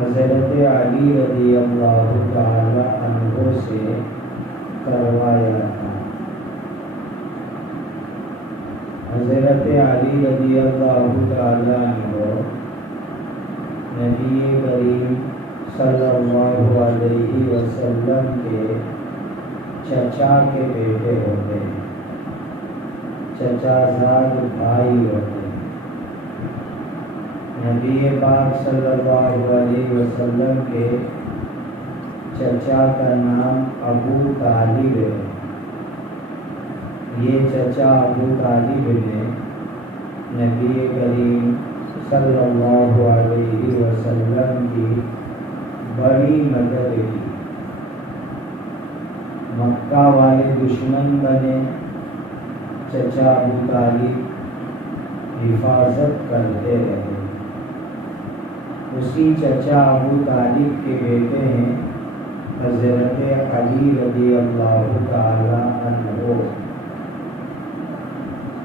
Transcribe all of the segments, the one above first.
حضرت علی رضی اللہ تعالی عنہ سے کروایا تھا۔ حضرت علی رضی اللہ تعالی عنہ نبی کریم صلی اللہ علیہ وسلم کے چچا کے بیٹے ہوتے ہیں، چچا زاد بھائی ہوتے ہیں۔ نبی پاک صلی اللہ علیہ وسلم کے چچا کا نام ابو طالب ہے۔ یہ چچا ابو طالب نے نبی کریم صلی اللہ علیہ وسلم کی بڑی مدد کی۔ مکہ والے دشمن بنے، چچا ابو طالب حفاظت کرتے رہے۔ اسی چچا ابو طالب کے بیٹے ہیں حضرت علی رضی اللہ تعالی عنہ۔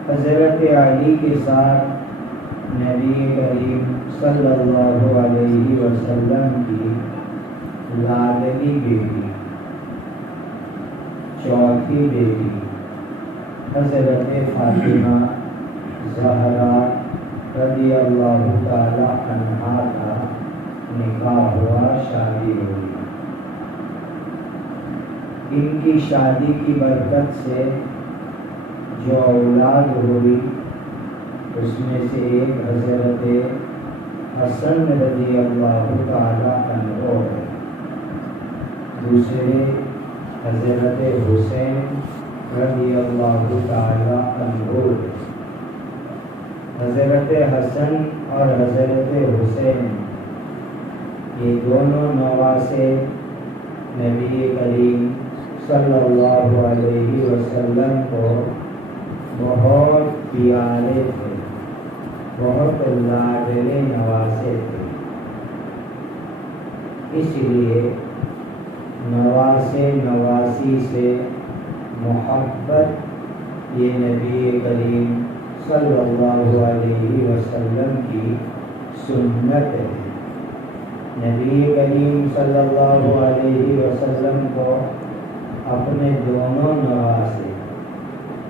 حضرت علی کے ساتھ نبی کریم صلی اللہ علیہ وسلم کی لاڈلی بیٹی، چوتھی بیٹی حضرت فاطمہ زہرا رضی اللہ تعالی عنہا کا نکاح ہوا، شادی ہوئی۔ ان کی شادی کی برکت سے جو اولاد ہوئی اس میں سے ایک حضرت حسن رضی اللہ تعالی عنہ ہے، دوسرے حضرت حسین رضی اللہ تعالی عنہ ہے۔ حضرت حسن اور حضرت حسین یہ دونوں نواسے نبی کریم صلی اللہ علیہ وسلم کو بہت پیارے تھے، بہت لاڈلے نواسے تھے۔ اس لیے نواسے نواسی سے محبت یہ نبی کریم صلی اللہ علیہ وسلم کی سنت ہے۔ نبی کریم صلی اللہ علیہ وسلم کو اپنے دونوں نواسے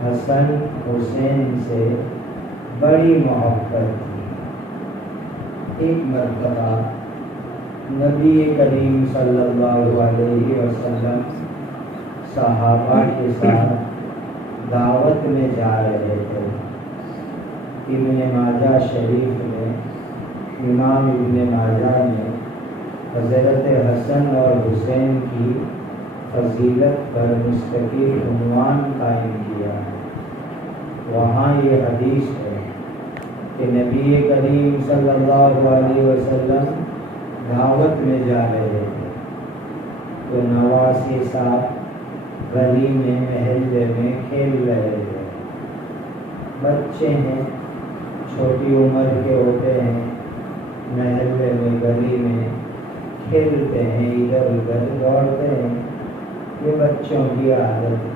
حسن حسین سے بڑی محبت تھی۔ ایک مرتبہ نبی کریم صلی اللہ علیہ وسلم صحابہ کے ساتھ دعوت میں جا رہے تھے۔ ابن ماجہ شریف میں امام ابن ماجہ نے حضرت حسن اور حسین کی فضیلت پر مستقل عنوان قائم کیا ہے۔ وہاں یہ حدیث ہے کہ نبی کریم صلی اللہ علیہ وسلم دعوت میں جا رہے تھے تو نواسے ساتھ گلی میں محلے میں کھیل رہے تھے۔ بچے ہیں، چھوٹی عمر کے ہوتے ہیں، محلے میں گلی میں کھیلتے ہیں، ادھر ادھر دوڑتے ہیں، یہ بچوں کی عادت ہے۔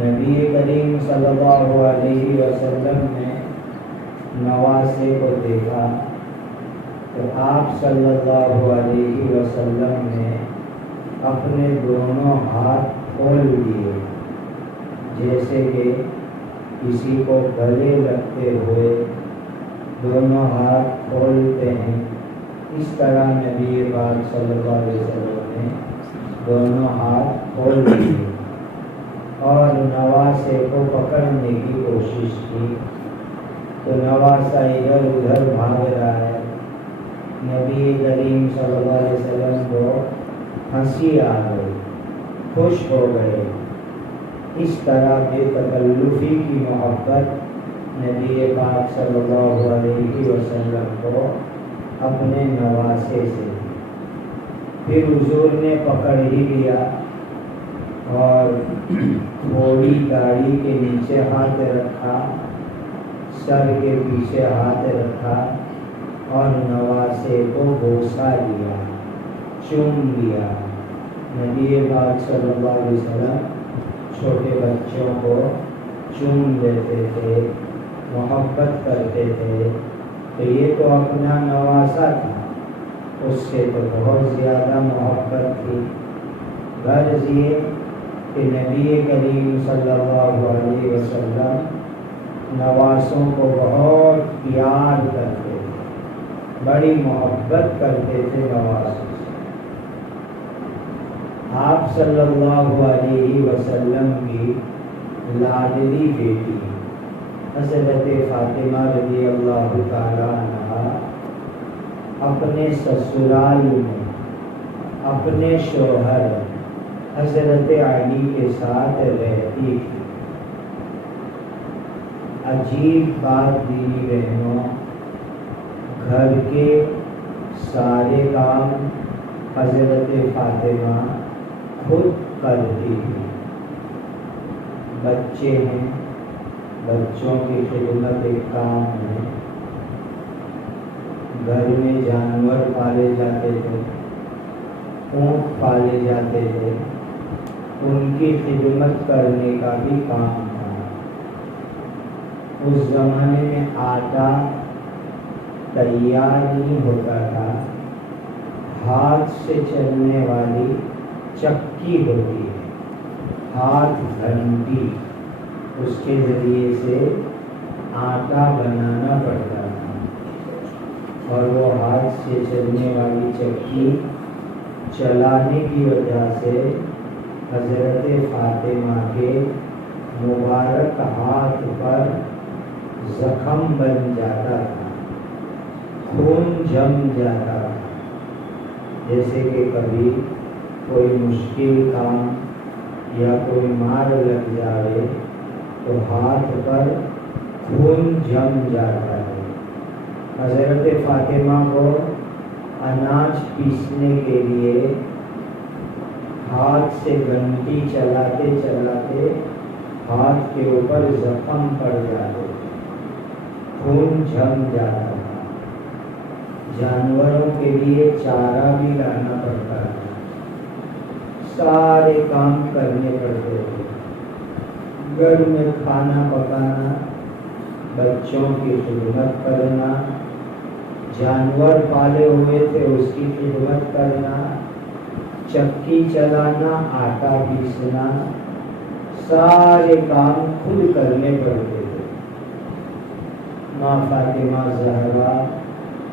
نبی کریم صلی اللہ علیہ وسلم نے نواسے کو دیکھا تو آپ صلی اللہ علیہ وسلم نے اپنے دونوں ہاتھ کھول دیے، جیسے کہ کسی کو گلے لگتے ہوئے دونوں ہاتھ کھولتے ہیں، اس طرح نبی پاک صلی اللہ علیہ وسلم نے دونوں ہاتھ کھول دیے اور نواسے کو پکڑنے کی کوشش کی تو نواسا ادھر ادھر بھاگ رہا ہے۔ نبی کریم صلی اللہ علیہ وسلم کو ہنسی آ گئی، خوش ہو گئے۔ اس طرح بے تکلفی کی محبت نبی پاک صلی اللہ علیہ وسلم کو اپنے نواسے سے، پھر حضور نے پکڑ ہی لیا اور تھوڑی داڑھی کے نیچے ہاتھ رکھا، سر کے پیچھے ہاتھ رکھا اور نواسے کو بوسہ دیا، چوم لیا۔ نبی پاک صلی اللہ علیہ وسلم چھوٹے بچوں کو چوم لیتے تھے، محبت کرتے تھے، تو یہ تو اپنا نواسا تھا۔ اس سے تو بہت زیادہ محبت تھی۔ غرض یہ کہ نبی کریم صلی اللہ علیہ وسلم نواسوں کو بہت پیار کرتے تھے، بڑی محبت کرتے تھے نواسوں سے۔ آپ صلی اللہ علیہ وسلم کی لاڈلی بیٹی حضرت فاطمہ رضی اللہ تعالیٰ عنہا اپنے سسرال میں اپنے شوہر حضرت علی کے ساتھ رہتی تھی۔ عجیب بات دینی بہنوں، گھر کے سارے کام حضرت فاطمہ خود کرتی تھی۔ بچے ہیں، بچوں کی خدمت ایک کام ہے، گھر میں جانور پالے جاتے تھے، اونٹ پالے جاتے تھے، ان کی خدمت کرنے کا بھی کام تھا۔ اس زمانے میں آٹا تیار نہیں ہوتا تھا، ہاتھ سے چلنے والی چکی ہوتی ہے، ہاتھ گھنٹی، اس کے ذریعے سے آٹا بنانا پڑتا تھا، اور وہ ہاتھ سے چلنے والی چکی چلانے کی وجہ سے حضرت فاطمہ کے مبارک ہاتھ پر زخم بن جاتا تھا، خون جم جاتا تھا۔ جیسے کہ کبھی کوئی مشکل کام یا کوئی مار لگ جائے تو ہاتھ پر خون جم جاتا ہے۔ حضرت فاطمہ کو اناج پیسنے کے لیے ہاتھ سے گھنٹی چلاتے چلاتے ہاتھ کے اوپر زخم پڑ جاتے، خون جم جاتا تھا۔ جانوروں کے لیے چارہ بھی لانا پڑتا تھا، سارے کام کرنے پڑتے تھے، گھر میں کھانا پکانا، بچوں کی خدمت کرنا، جانور پالے ہوئے تھے اس کی خدمت کرنا، چکی چلانا، آٹا پیسنا، سارے کام خود کرنے پڑتے تھے۔ ماں فاطمہ زہرا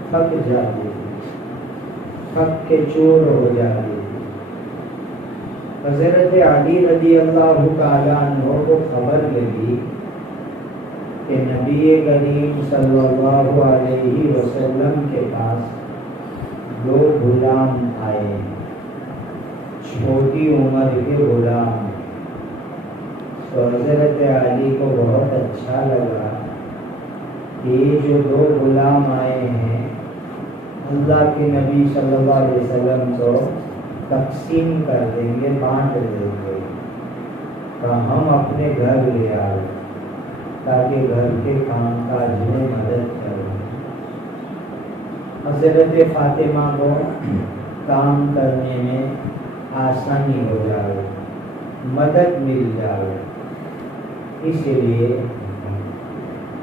تھک جاتی تھی، تھک کے چور ہو جاتی تھی۔ حضرت علی رضی اللہ تعالیٰ عنہ کو خبر لگی کہ نبی کریم صلی اللہ علیہ وسلم کے پاس 2 غلام آئے ہیں، چھوٹی عمر کے غلام۔ تو حضرت علی کو بہت اچھا لگا کہ یہ جو 2 غلام آئے ہیں اللہ کے نبی صلی اللہ علیہ وسلم کو تقسیم کر دیں گے، بانٹ دیں گے، تو ہم اپنے گھر لے آئے تاکہ گھر کے کام کاج میں مدد کریں۔ حضرت فاطمہ کو کام کرنے میں آسانی ہو جائے، مدد مل جائے، اس لیے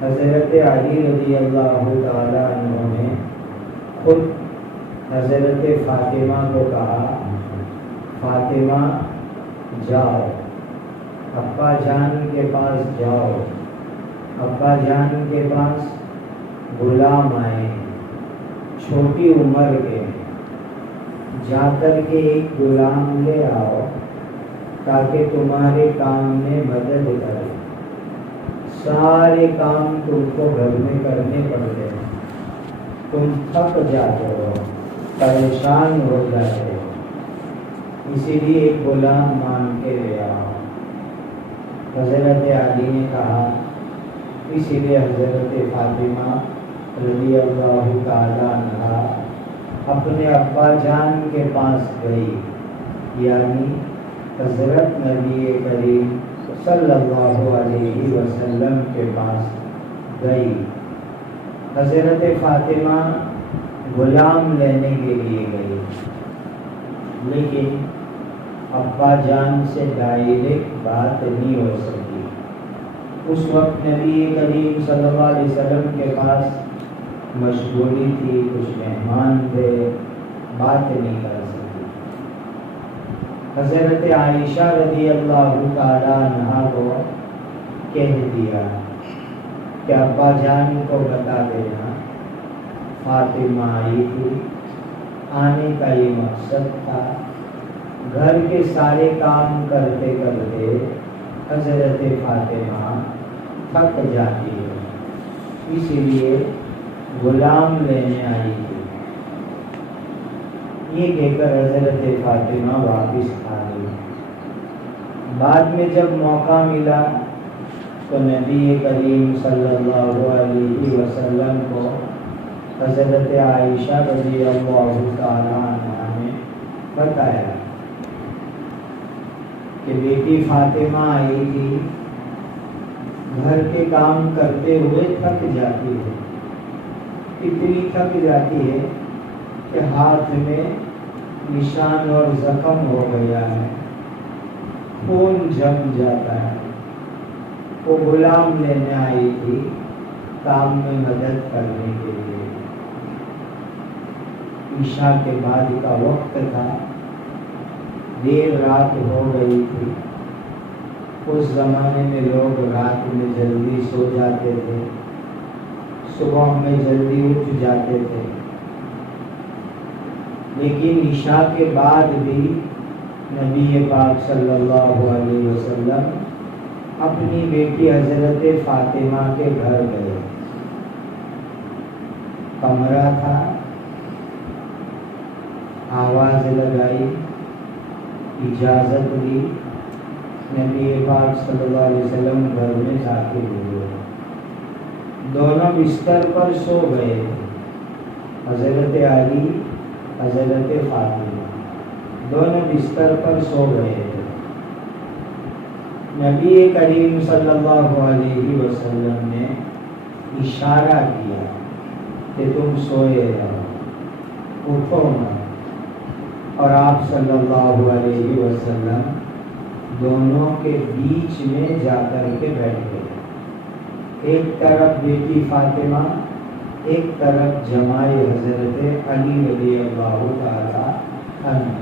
حضرت علی رضی اللہ تعالیٰ عنہ نے خود حضرت فاطمہ کو کہا، فاطمہ جاؤ، ابا جان کے پاس جاؤ، ابا جان کے پاس غلام آئے ہیں، چھوٹی عمر کے، جا کر کے ایک غلام لے آؤ تاکہ تمہارے کام میں مدد کرے۔ سارے کام تم کو گھر میں کرنے پڑتے ہیں، تم تھک جاتے ہو، پریشان ہو جاتے ہو، اسی لیے ایک غلام مان کے لے آؤ۔ حضرت علی نے کہا، اسی لیے حضرت فاطمہ رضی اللہ تعالیٰ عنہا اپنے ابا جان کے پاس گئی، یعنی حضرت نبی کریم صلی اللہ علیہ وسلم کے پاس گئی۔ حضرت فاطمہ غلام لینے کے لیے گئی، لیکن ابا جان سے ڈائریکٹ بات نہیں ہو سکی۔ اس وقت نبی کریم صلی اللہ علیہ وسلم کے پاس مشغولی تھی، کچھ مہمان تھے، بات نہیں کر سکی۔ حضرت عائشہ رضی اللہ تعالیٰ عنہا کو کہہ دیا کہ ابا جان کو بتا دینا فاطمہ آئی تھی، آنے کا یہ مقصد تھا، گھر کے سارے کام کرتے کرتے حضرت فاطمہ تھک جاتی ہے، اسی لیے غلام لینے آئی تھی۔ یہ کہہ کر حضرت فاطمہ واپس آ گئی۔ بعد میں جب موقع ملا تو نبی کریم صلی اللہ علیہ وسلم کو حضرت عائشہ رضی اللہ تعالیٰ عنہا نے بتایا کہ بیٹی فاطمہ آئی تھی، گھر کے کام کرتے ہوئے تھک جاتی ہے، اتنی تھک جاتی ہے کہ ہاتھ میں نشان اور زخم ہو گیا ہے، خون جم جاتا ہے۔ وہ غلام لینے آئی تھی کام میں مدد کرنے کے لیے۔ عشاء کے بعد کا وقت تھا، دیر رات ہو گئی تھی۔ اس زمانے میں لوگ رات میں جلدی سو جاتے تھے، صبح میں جلدی اٹھ جاتے تھے، لیکن عشاء کے بعد بھی نبی پاک صلی اللہ علیہ وسلم اپنی بیٹی حضرت فاطمہ کے گھر گئے۔ کمرہ تھا، آواز لگائی، اجازت دی، نبی پاک صلی اللہ علیہ وسلم گھر میں داخل ہوئے۔ دونوں بستر پر سو گئے، حضرت علی، حضرت فاطمہ دونوں بستر پر سو گئے تھے۔ نبی کریم صلی اللہ علیہ وسلم نے اشارہ کیا کہ تم سوئے رہو، اٹھو مت، اور آپ صلی اللہ علیہ وسلم دونوں کے بیچ میں جا کر کے بیٹھ گئے۔ ایک طرف بیٹی فاطمہ، ایک طرف جماعی حضرت علی رضی اللہ تعالی عنہ،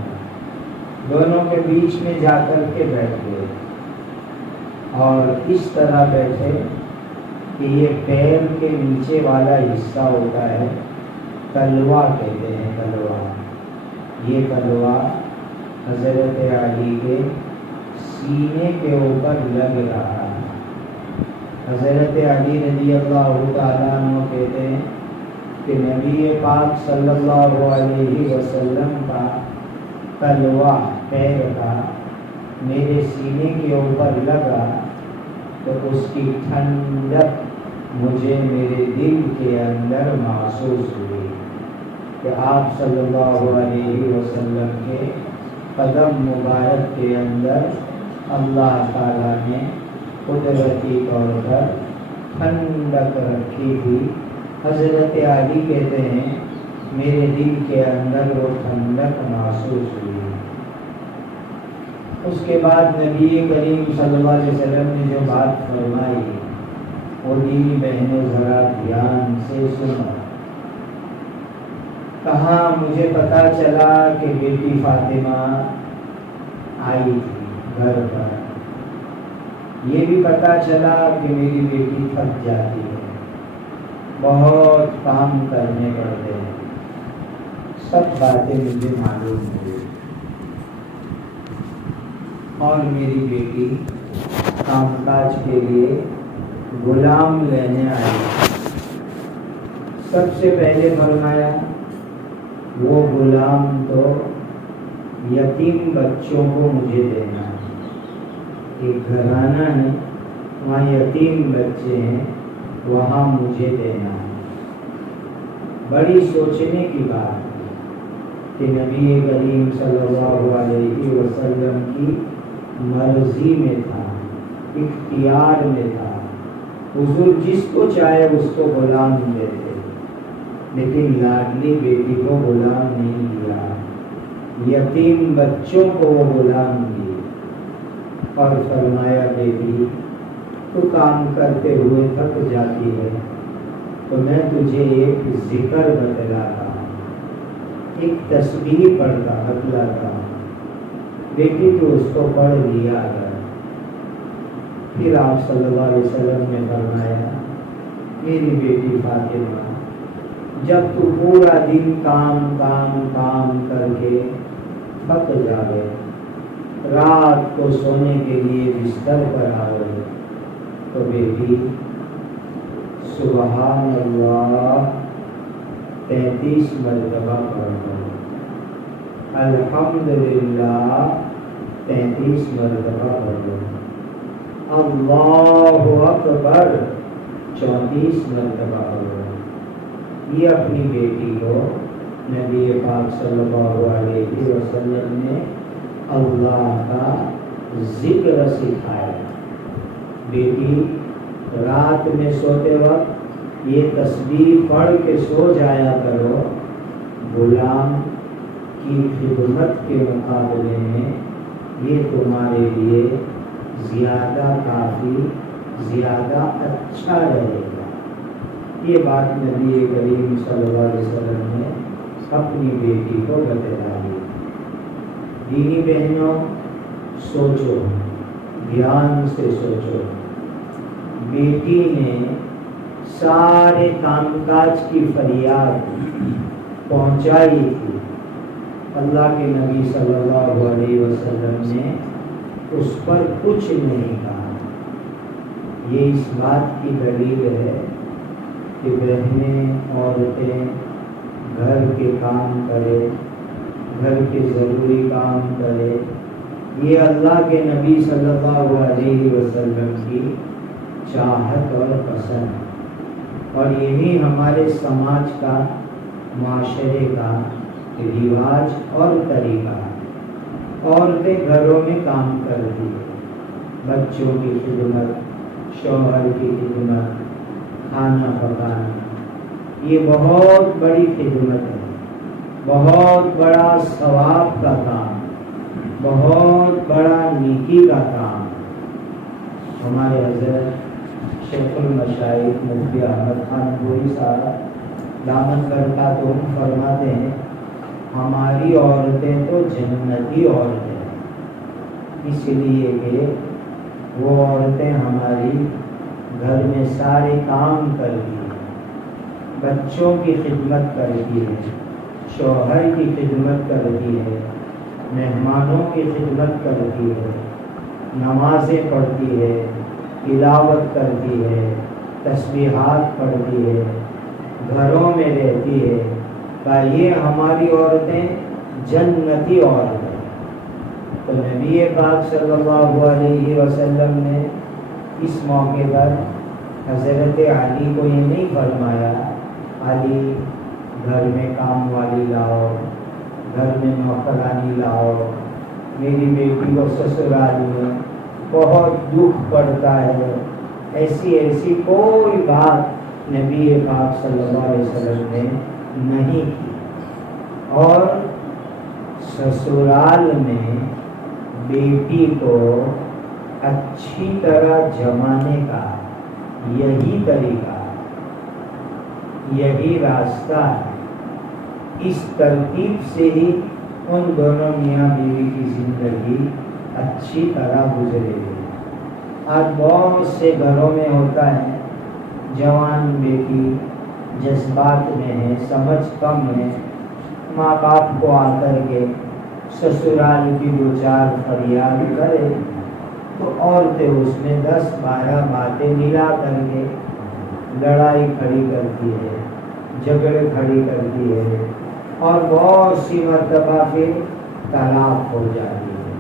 دونوں کے بیچ میں جا کر کے بیٹھ گئے، اور اس طرح بیٹھے کہ یہ پیر کے نیچے والا حصہ ہوتا ہے، تلوا کہتے ہیں، تلوا، یہ تلوا حضرت علی کے سینے کے اوپر لگ رہا ہے۔ حضرت علی رضی اللہ تعالیٰ عنہ کہتے ہیں کہ نبی پاک صلی اللہ علیہ وسلم کا تلوا پیر کا میرے سینے کے اوپر لگا تو اس کی ٹھنڈک مجھے میرے دل کے اندر محسوس ہوئی کہ آپ صلی اللہ علیہ وسلم کے قدم مبارک کے اندر اللہ تعالیٰ نے قدرتی طور پر ٹھنڈک رکھی تھی۔ حضرت علی کہتے ہیں میرے دل کے اندر وہ ٹھنڈک محسوس ہوئی۔ اس کے بعد نبی کریم صلی اللہ علیہ وسلم نے جو بات فرمائی وہ دینی بہنوں ذرا دھیان سے سنو۔ کہا مجھے پتا چلا کہ بیٹی فاطمہ آئی تھی گھر پر، یہ بھی پتا چلا کہ میری بیٹی تھک جاتی ہے، بہت کام کرنے پڑتے ہیں، سب باتیں مجھے معلوم ہوئی، اور میری بیٹی کام کاج کے لیے غلام لینے آئی۔ سب سے پہلے فرمایا وہ غلام تو یتیم بچوں کو مجھے دینا ہے، ایک گھرانہ ہے وہاں یتیم بچے ہیں، وہاں مجھے دینا ہے۔ بڑی سوچنے کی بات کہ نبی کریم صلی اللہ علیہ وسلم کی مرضی میں تھا، اختیار میں تھا، حضور جس کو چاہے اس کو غلام دیتے، لیکن لاڈلی بیٹی کو غلام نہیں دیا، یتیم بچوں کو وہ غلام دیے، اور فرمایا بیٹی تو کام کرتے ہوئے تھک جاتی ہے تو میں تجھے ایک ذکر بتلاتا ہوں، ایک تسبیح پڑھتا بتلاتا ہوں، بیٹی تو اس کو پڑھ لیا اگر۔ پھر آپ صلی اللہ علیہ وسلم نے فرمایا میری بیٹی فاطمہ، جب تو پورا دن کام کام کام کر کے تھک جاوے، رات کو سونے کے لیے بستر پر آوے، تو بیٹی سبحان اللہ 33 مرتبہ پڑھو، الحمدللہ 33 مرتبہ پڑھو، اللہ اکبر 34 مرتبہ پڑھو۔ یہ اپنی بیٹی کو نبی پاک صلی اللہ علیہ وسلم نے اللہ کا ذکر سکھایا۔ بیٹی رات میں سوتے وقت یہ تسبیح پڑھ کے سو جایا کرو، غلام کی خدمت کے مقابلے میں یہ تمہارے لیے زیادہ کافی، زیادہ اچھا رہے گا۔ یہ بات نبی کریم صلی اللہ علیہ وسلم نے اپنی بیٹی کو بتلائی۔ دینی بہنوں، سوچو، دھیان سے سوچو، بیٹی نے سارے کام کاج کی فریاد پہنچائی تھی، اللہ کے نبی صلی اللہ علیہ وسلم نے اس پر کچھ نہیں کہا۔ یہ اس بات کی دلیل ہے کہ بہنیں، عورتیں گھر کے کام کرے، گھر کے ضروری کام کرے، یہ اللہ کے نبی صلی اللہ علیہ وسلم کی چاہت اور پسند ہے، اور یہی ہمارے سماج کا، معاشرے کا رواج اور طریقہ ہے۔ عورتیں گھروں میں کام کرتی ہیں، بچوں کی خدمت، شوہر کی خدمت، کھانا پکانا، یہ بہت بڑی خدمت ہے، بہت بڑا ثواب کا کام، بہت بڑا نیکی کا کام۔ ہمارے حضرت شیخ المشائخ مفتی احمد خان گوئی صاحب دامت برکاتہم فرماتے ہیں ہماری عورتیں تو جنتی عورتیں ہیں، اس لیے کہ وہ عورتیں ہماری گھر میں سارے کام کرتی ہیں، بچوں کی خدمت کرتی ہے، شوہر کی خدمت کرتی ہے، مہمانوں کی خدمت کرتی ہے، نمازیں پڑھتی ہے، تلاوت کرتی ہے، تسبیحات پڑھتی ہے، گھروں میں رہتی ہے، کہ یہ ہماری عورتیں جنتی عورتیں۔ تو نبی پاک صلی اللہ علیہ وسلم نے اس موقع پر حضرت علی کو یہ نہیں فرمایا علی گھر میں کام والی لاؤ، گھر میں نوکرانی لاؤ، میری بیٹی کو سسرال میں بہت دکھ پڑتا ہے، ایسی کوئی بات نبی پاک صلی اللہ علیہ وسلم نے نہیں کی۔ اور سسرال میں بیٹی کو اچھی طرح جمانے کا یہی طریقہ، یہی راستہ ہے، اس ترتیب سے ہی ان دونوں میاں بیوی کی زندگی اچھی طرح گزرے گی۔ آج بہت سے گھروں میں ہوتا ہے جوان بیٹی جذبات میں ہے، سمجھ کم ہے، ماں باپ کو آ کر کے سسرال کی دو چار فریاد کرے تو عورتیں اس میں 10-12 باتیں ملا کر کے لڑائی کھڑی کرتی ہے، جھگڑے کھڑی کرتی ہے، اور بہت سی مرتبہ پھر طلاق ہو جاتی ہے،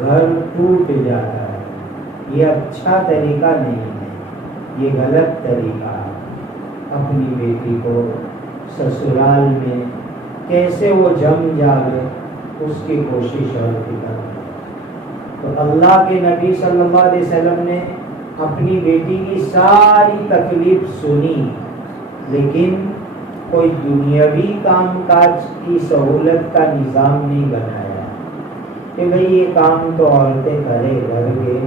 گھر ٹوٹ جاتا ہے۔ یہ اچھا طریقہ نہیں ہے، یہ غلط طریقہ ہے۔ اپنی بیٹی کو سسرال میں کیسے وہ جم جائے اس کی کوشش اور فکر۔ تو اللہ کے نبی صلی اللہ علیہ وسلم نے اپنی بیٹی کی ساری تکلیف سنی، لیکن کوئی دنیاوی کام کاج کی سہولت کا نظام نہیں بنایا کہ بھئی یہ کام تو عورتیں کرے گھر کے،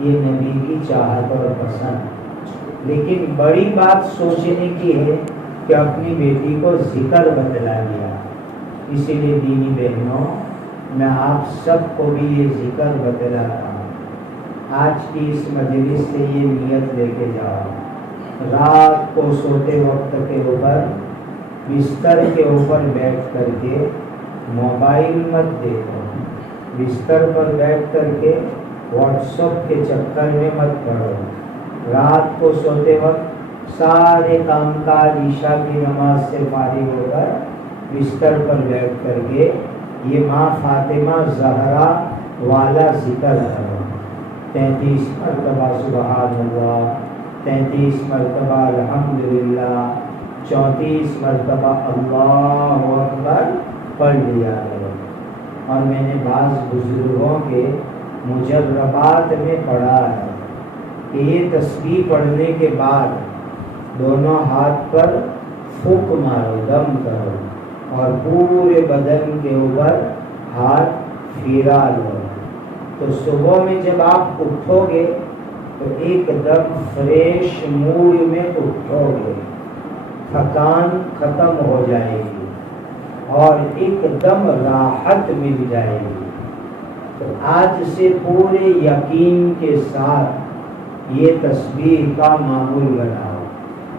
یہ نبی کی چاہت اور پسند۔ لیکن بڑی بات سوچنے کی ہے کہ اپنی بیٹی کو ذکر بتلا دیا، اسی لیے دینی بہنوں، میں آپ سب کو بھی یہ ذکر بتلا رہا ہوں، آج کی اس مجلس سے یہ نیت لے کے جاؤ، رات کو سوتے وقت کے اوپر بستر کے اوپر بیٹھ کر کے موبائل مت دیکھو، بستر پر بیٹھ کر کے واٹس ایپ کے چکر میں مت پڑو، رات کو سوتے وقت سارے کام کاج عشاء کی نماز سے فارغ ہو کر بستر پر بیٹھ کر کے یہ ماں فاطمہ زہرا والا ذکر کرو، 33 مرتبہ سبحان اللہ، 33 مرتبہ الحمدللہ، 34 مرتبہ اللہ اکبر پڑھ لیا کرو۔ اور میں نے بعض بزرگوں کے مجربات میں پڑھا ہے کہ یہ تسبیح پڑھنے کے بعد دونوں ہاتھ پر پھونک مارو، دم کرو، اور پورے بدن کے اوپر ہاتھ پھیرا لو، تو صبح میں جب آپ اٹھو گے تو ایک دم فریش موڈ میں اٹھو گے، تھکان ختم ہو جائے گی اور ایک دم راحت مل جائے گی۔ تو آج سے پورے یقین کے ساتھ یہ تسبیح کا معمول بناؤ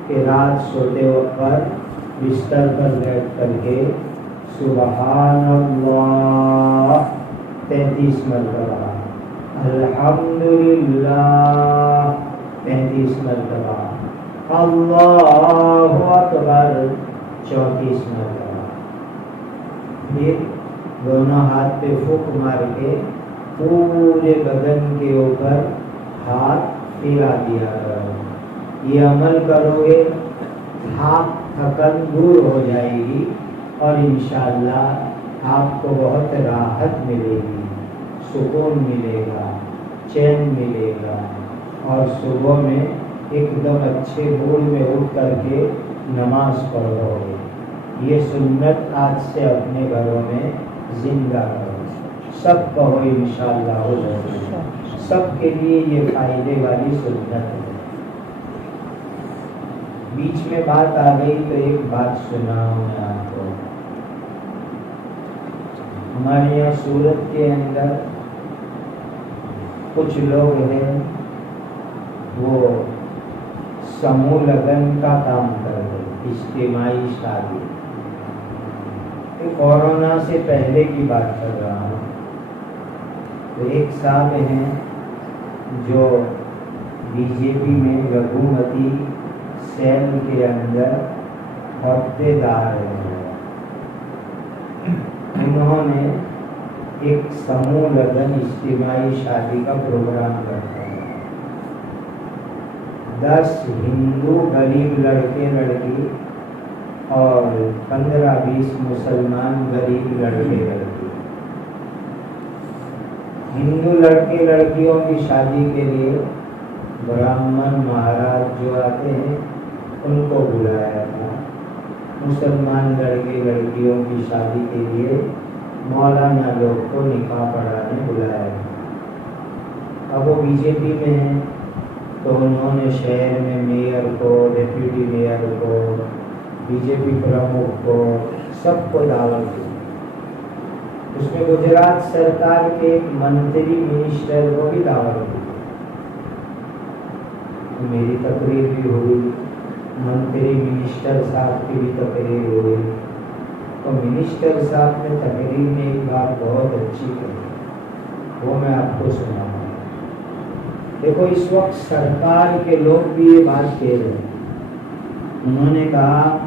کہ رات سوتے وقت پر بستر پر بیٹھ کر کے سبحان اللہ 33 مرتبہ، الحمدللہ 33 مرتبہ، اللہ اکبر 34 مرتبہ، پھر دونوں ہاتھ پہ پھونک مار کے پورے بدن کے اوپر ہاتھ پھیرا دیا کرو۔ یہ عمل کرو گے تھکن دور ہو جائے گی اور انشاءاللہ آپ کو بہت راحت ملے گی، سکون ملے گا، چین ملے گا، اور صبح میں ایک دم اچھے موڈ میں اٹھ کر کے نماز پڑھو گے۔ یہ سنت آج سے اپنے گھروں میں زندہ کرو، سب کہو انشاءاللہ ہو جائے گا، سب کے لیے یہ فائدے والی سنت ہے۔ بیچ میں بات آ گئی تو ایک بات سناؤں میں آپ کو۔ ہمارے یہاں سورت کے اندر کچھ لوگ ہیں وہ سموہ لگن کا کام کرتے، اجتماعی شادی، کورونا سے پہلے کی بات کر رہا ہوں۔ تو ایک صاحب ہیں جو بی جے پی میں رگھومتی سیل کے اندر عہدے دار ہیں، انہوں نے ایک سموہ لگن اجتماعی شادی کا پروگرام رکھا ہے۔ 10 ہندو غریب لڑکے لڑکی اور 15-20 مسلمان غریب لڑکے لڑکی، ہندو لڑکے لڑکیوں کی شادی کے لیے برہمن مہاراج جو آتے ہیں ان کو بلایا تھا، مسلمان لڑکے لڑکیوں کی شادی کے لیے مولانا لوگ کو نکاح پڑھانے بلایا تھا۔ اب وہ بی جے پی میں ہیں تو انہوں نے شہر میں میئر کو، ڈپٹی میئر کو، بی جے پی پرمکھ کو، سب کو دعوت دی۔ اس میں گجرات سرکار کے ایک منتری منسٹر کو بھی دعوت دی، میری تقریر بھی ہوئی، منتری منسٹر صاحب کی بھی تقریر ہوئی۔ تو منسٹر صاحب نے تقریر میں ایک بات بہت اچھی کہی، وہ میں آپ کو سناؤں گا۔ دیکھو اس وقت سرکار کے لوگ بھی یہ بات کہہ رہے ہیں، انہوں نے کہا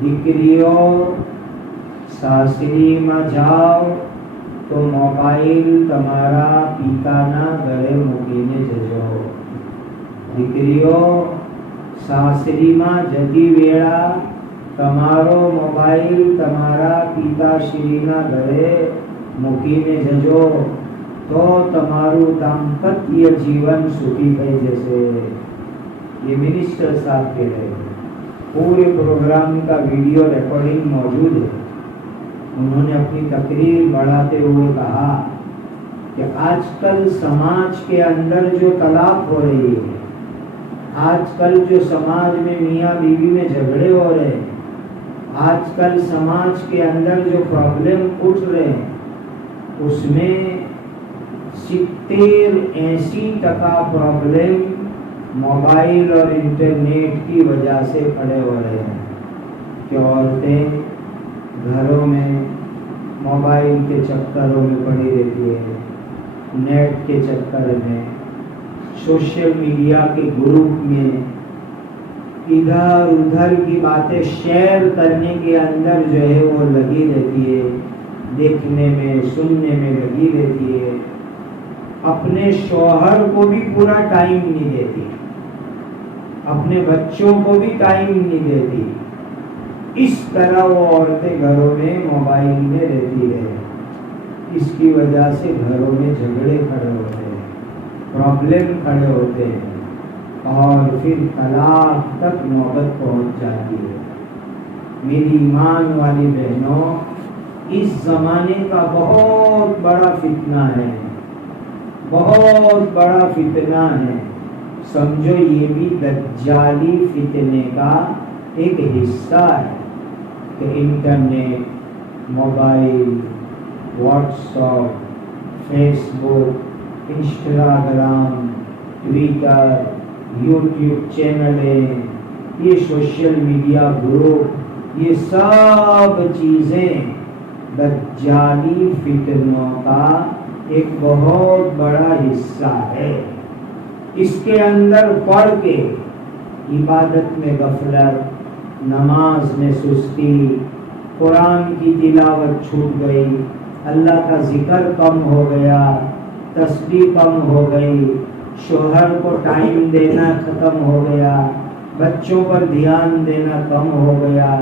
دیکریوں ساسری میں جاؤ تو موبائل تمہارا پیتا نہ گھرے مکینے ججو، دیکریوں ساسری میں جتی ویڑا تمہارو موبائل تمہارا پیتا شرینا گھرے مکینے ججو تو تمہارو دامپتیہ جیون سکھی ہے۔ جیسے یہ منسٹر صاحب کے رہے، پورے پروگرام کا ویڈیو ریکارڈنگ موجود ہے۔ انہوں نے اپنی تقریر بڑھاتے ہوئے کہا کہ آج کل سماج کے اندر جو طلاق ہو رہی ہے، آج کل جو سماج میں میاں بیوی میں جھگڑے ہو رہے ہیں، آج کل سماج کے اندر جو پرابلم اٹھ رہے ہیں اس میں 70-80% پرابلم موبائل اور انٹرنیٹ کی وجہ سے کھڑے ہو رہے ہیں کہ عورتیں گھروں میں موبائل کے چکروں میں پڑی رہتی ہے، نیٹ کے چکر میں، سوشل میڈیا کے گروپ میں ادھر ادھر کی باتیں شیئر کرنے کے اندر جو ہے وہ لگی رہتی ہے، دیکھنے میں سننے میں لگی رہتی ہے، اپنے شوہر کو بھی پورا ٹائم نہیں دیتی، اپنے بچوں کو بھی ٹائم نہیں دیتی۔ اس طرح وہ عورتیں گھروں میں موبائل میں رہتی ہے، اس کی وجہ سے گھروں میں جھگڑے کھڑے ہوتے ہیں، پرابلم کھڑے ہوتے ہیں اور پھر طلاق تک نوبت پہنچ جاتی ہے۔ میری ایمان والی بہنوں، اس زمانے کا بہت بڑا فتنہ ہے، بہت بڑا فتنہ ہے، سمجھو یہ بھی دجالی فتنے کا ایک حصہ ہے کہ internet, mobile, WhatsApp, Facebook, Instagram, Twitter, YouTube چینلیں، یہ سوشل میڈیا گروپ، یہ سب چیزیں دجالی فتنوں کا ایک بہت بڑا حصہ ہے۔ اس کے اندر پڑھ کے عبادت میں غفلت، نماز میں سستی، قرآن کی تلاوت چھوٹ گئی، اللہ کا ذکر کم ہو گیا، تسبیح کم ہو گئی، شوہر کو ٹائم دینا ختم ہو گیا، بچوں پر دھیان دینا کم ہو گیا۔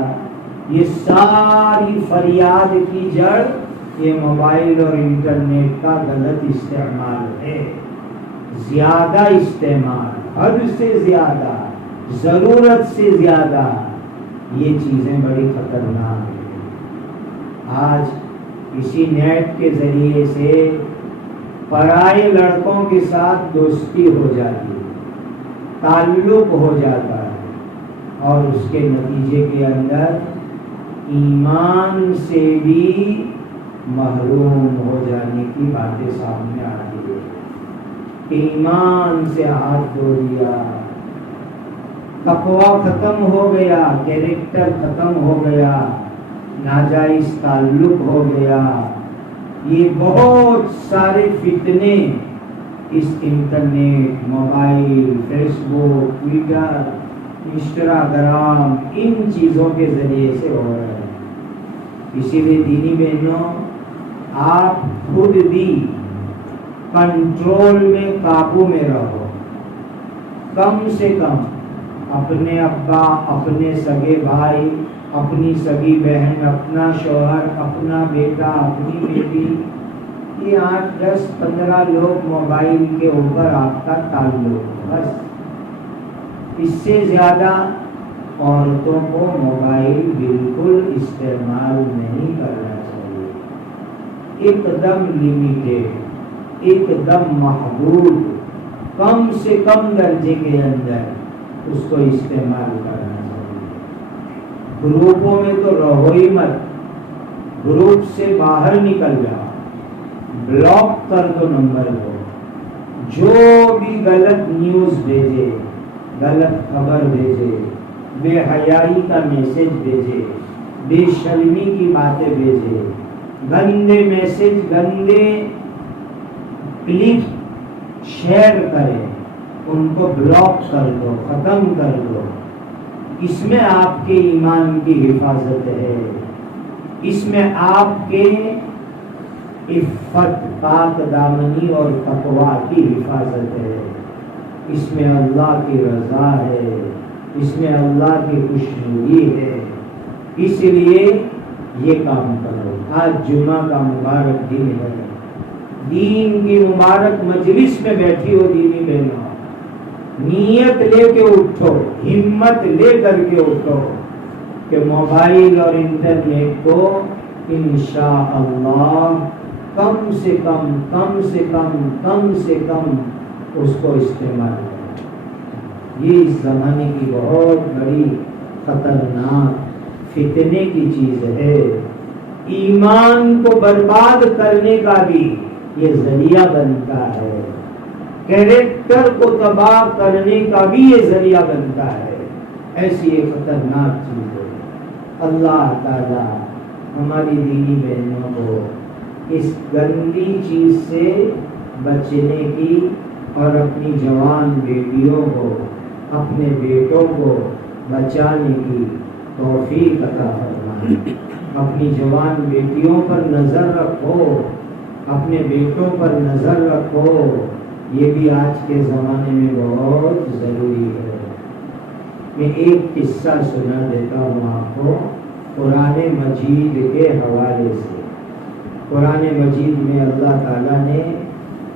یہ ساری فریاد کی جڑ یہ موبائل اور انٹرنیٹ کا غلط استعمال ہے، زیادہ استعمال، حد سے زیادہ، ضرورت سے زیادہ، یہ چیزیں بڑی خطرناک ہیں۔ آج اسی نیٹ کے ذریعے سے پرائے لڑکوں کے ساتھ دوستی ہو جاتی ہے، تعلق ہو جاتا ہے اور اس کے نتیجے کے اندر ایمان سے بھی محروم ہو جانے کی باتیں سامنے آتی ہے کہ ایمان سے ہاتھ دھو دیا، تقویٰ ختم ہو گیا، کیریکٹر ختم ہو گیا، ناجائز تعلق ہو گیا۔ یہ بہت سارے فتنے اس انٹرنیٹ، موبائل، فیس بک، ٹویٹر، انسٹاگرام، ان چیزوں کے ذریعے سے ہو رہے ہیں۔ اسی لیے دینی بہنوں، آپ خود بھی کنٹرول میں، قابو میں رہو، کم سے کم اپنے ابا، اپنے سگے بھائی، اپنی سگی بہن، اپنا شوہر، اپنا بیٹا، اپنی بیٹی، یہ 8، 10، 15 لوگ موبائل کے اوپر آپ کا تعلق، بس اس سے زیادہ عورتوں کو موبائل بالکل استعمال نہیں کرنا چاہیے، ایک دم لمیٹیڈ، ایک دم محدود، کم سے کم درجے کے اندر اس کو استعمال کرنا چاہیے۔ گروپوں میں تو رہو ہی مت، گروپ سے باہر نکل جاؤ، بلاک کر دو نمبر کو۔ جو بھی غلط نیوز بھیجے، غلط خبر بھیجے، بے حیائی کا میسج بھیجے، بے شرمی کی باتیں بھیجے، گندے میسج، گندے کلپ شیئر کرے، ان کو بلاک کر دو، ختم کر دو۔ اس میں آپ کے ایمان کی حفاظت ہے، اس میں آپ کے عفت، پاک دامنی اور تقویٰ کی حفاظت ہے، اس میں اللہ کی رضا ہے، اس میں اللہ کی خوشنودی ہے۔ اس لیے یہ کام کرو۔ آج جمعہ کا مبارک دن ہے، دین کی مبارک مجلس میں بیٹھی ہو دینی بہنوں، نیت لے کے اٹھو، ہمت لے کر کے اٹھو کہ موبائل اور انٹرنیٹ کو انشاءاللہ کم سے کم، کم سے کم، کم سے کم اس کو استعمال کرو۔ یہ اس زمانے کی بہت بڑی خطرناک فتنے کی چیز ہے، ایمان کو برباد کرنے کا بھی یہ ذریعہ بنتا ہے، کیریکٹر کو تباہ کرنے کا بھی یہ ذریعہ بنتا ہے۔ ایسی ایک خطرناک چیز ہے۔ اللہ تعالی ہماری دینی بہنوں کو اس گندی چیز سے بچنے کی اور اپنی جوان بیٹیوں کو، اپنے بیٹوں کو بچانے کی توفیق عطا فرمائے۔ اپنی جوان بیٹیوں پر نظر رکھو، اپنے بیٹوں پر نظر رکھو، یہ بھی آج کے زمانے میں بہت ضروری ہے۔ میں ایک قصہ سنا دیتا ہوں آپ کو قرآن مجید کے حوالے سے۔ قرآن مجید میں اللہ تعالیٰ نے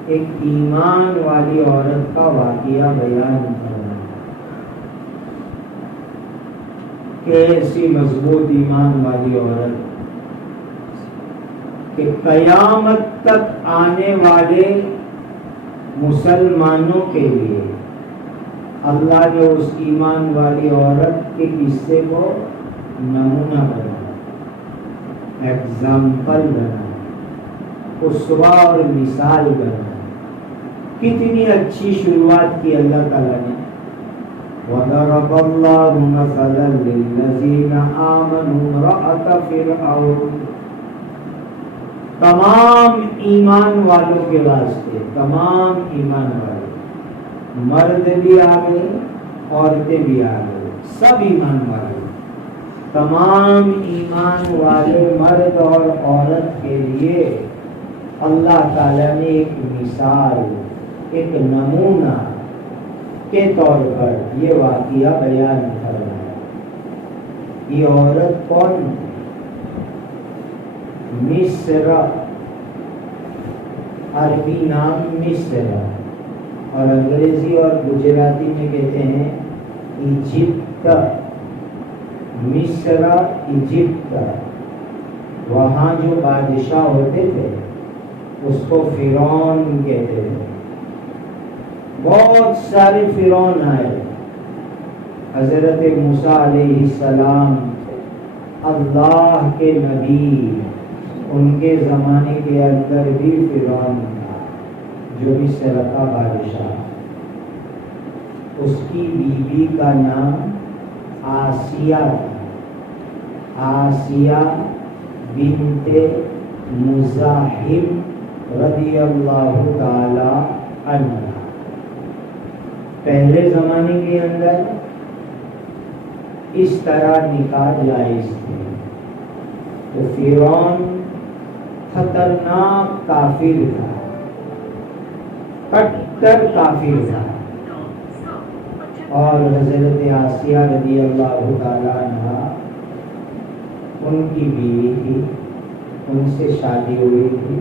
ایک ایمان والی عورت کا واقعہ بیان کرنا کہ ایسی مضبوط ایمان والی عورت کہ قیامت تک آنے والے مسلمانوں کے لیے اللہ نے اس ایمان والی عورت کے قصے کو نمونہ بنا، ایگزامپل بنا، اسوہ اور مثال بنا۔ کتنی اچھی شروعات کی اللہ تعالیٰ نے۔ وَضَرَبَ اللَّهُ مَثَلًا لِلَّذِينَ آمَنُوا امْرَأَتَ فِرْعَوْنَ، تمام ایمان والوں کے واسطے، تمام ایمان والے، مرد بھی آ گئے، عورتیں بھی آ گئے، سب ایمان والے، تمام ایمان والے مرد اور عورت کے لیے اللہ تعالیٰ نے ایک مثال، ایک نمونہ کے طور پر یہ واقعہ بیان فرمایا۔ یہ عورت کون؟ مصر، عربی نام مصر اور انگریزی اور گجراتی میں کہتے ہیں ایجپٹ۔ مصر، ایجپٹ، وہاں جو بادشاہ ہوتے تھے اس کو فرعون کہتے تھے۔ بہت سارے فرعون آئے۔ حضرت موسیٰ علیہ السلام اللہ کے نبی، ان کے زمانے کے اندر بھی فرعون تھا جو مصر کا بادشاہ۔ اس کی بیوی کا نام آسیہ تھا، آسیہ بنت مزاحم رضی اللہ تعالی عنہ۔ پہلے زمانے کے اندر اس طرح نکاح جائز تھے۔ تو فرعون خطرناک کافر تھا، کٹر کافر تھا، اور حضرت آسیہ رضی اللہ تعالی عنہ ان کی بیوی تھی، ان سے شادی ہوئی تھی۔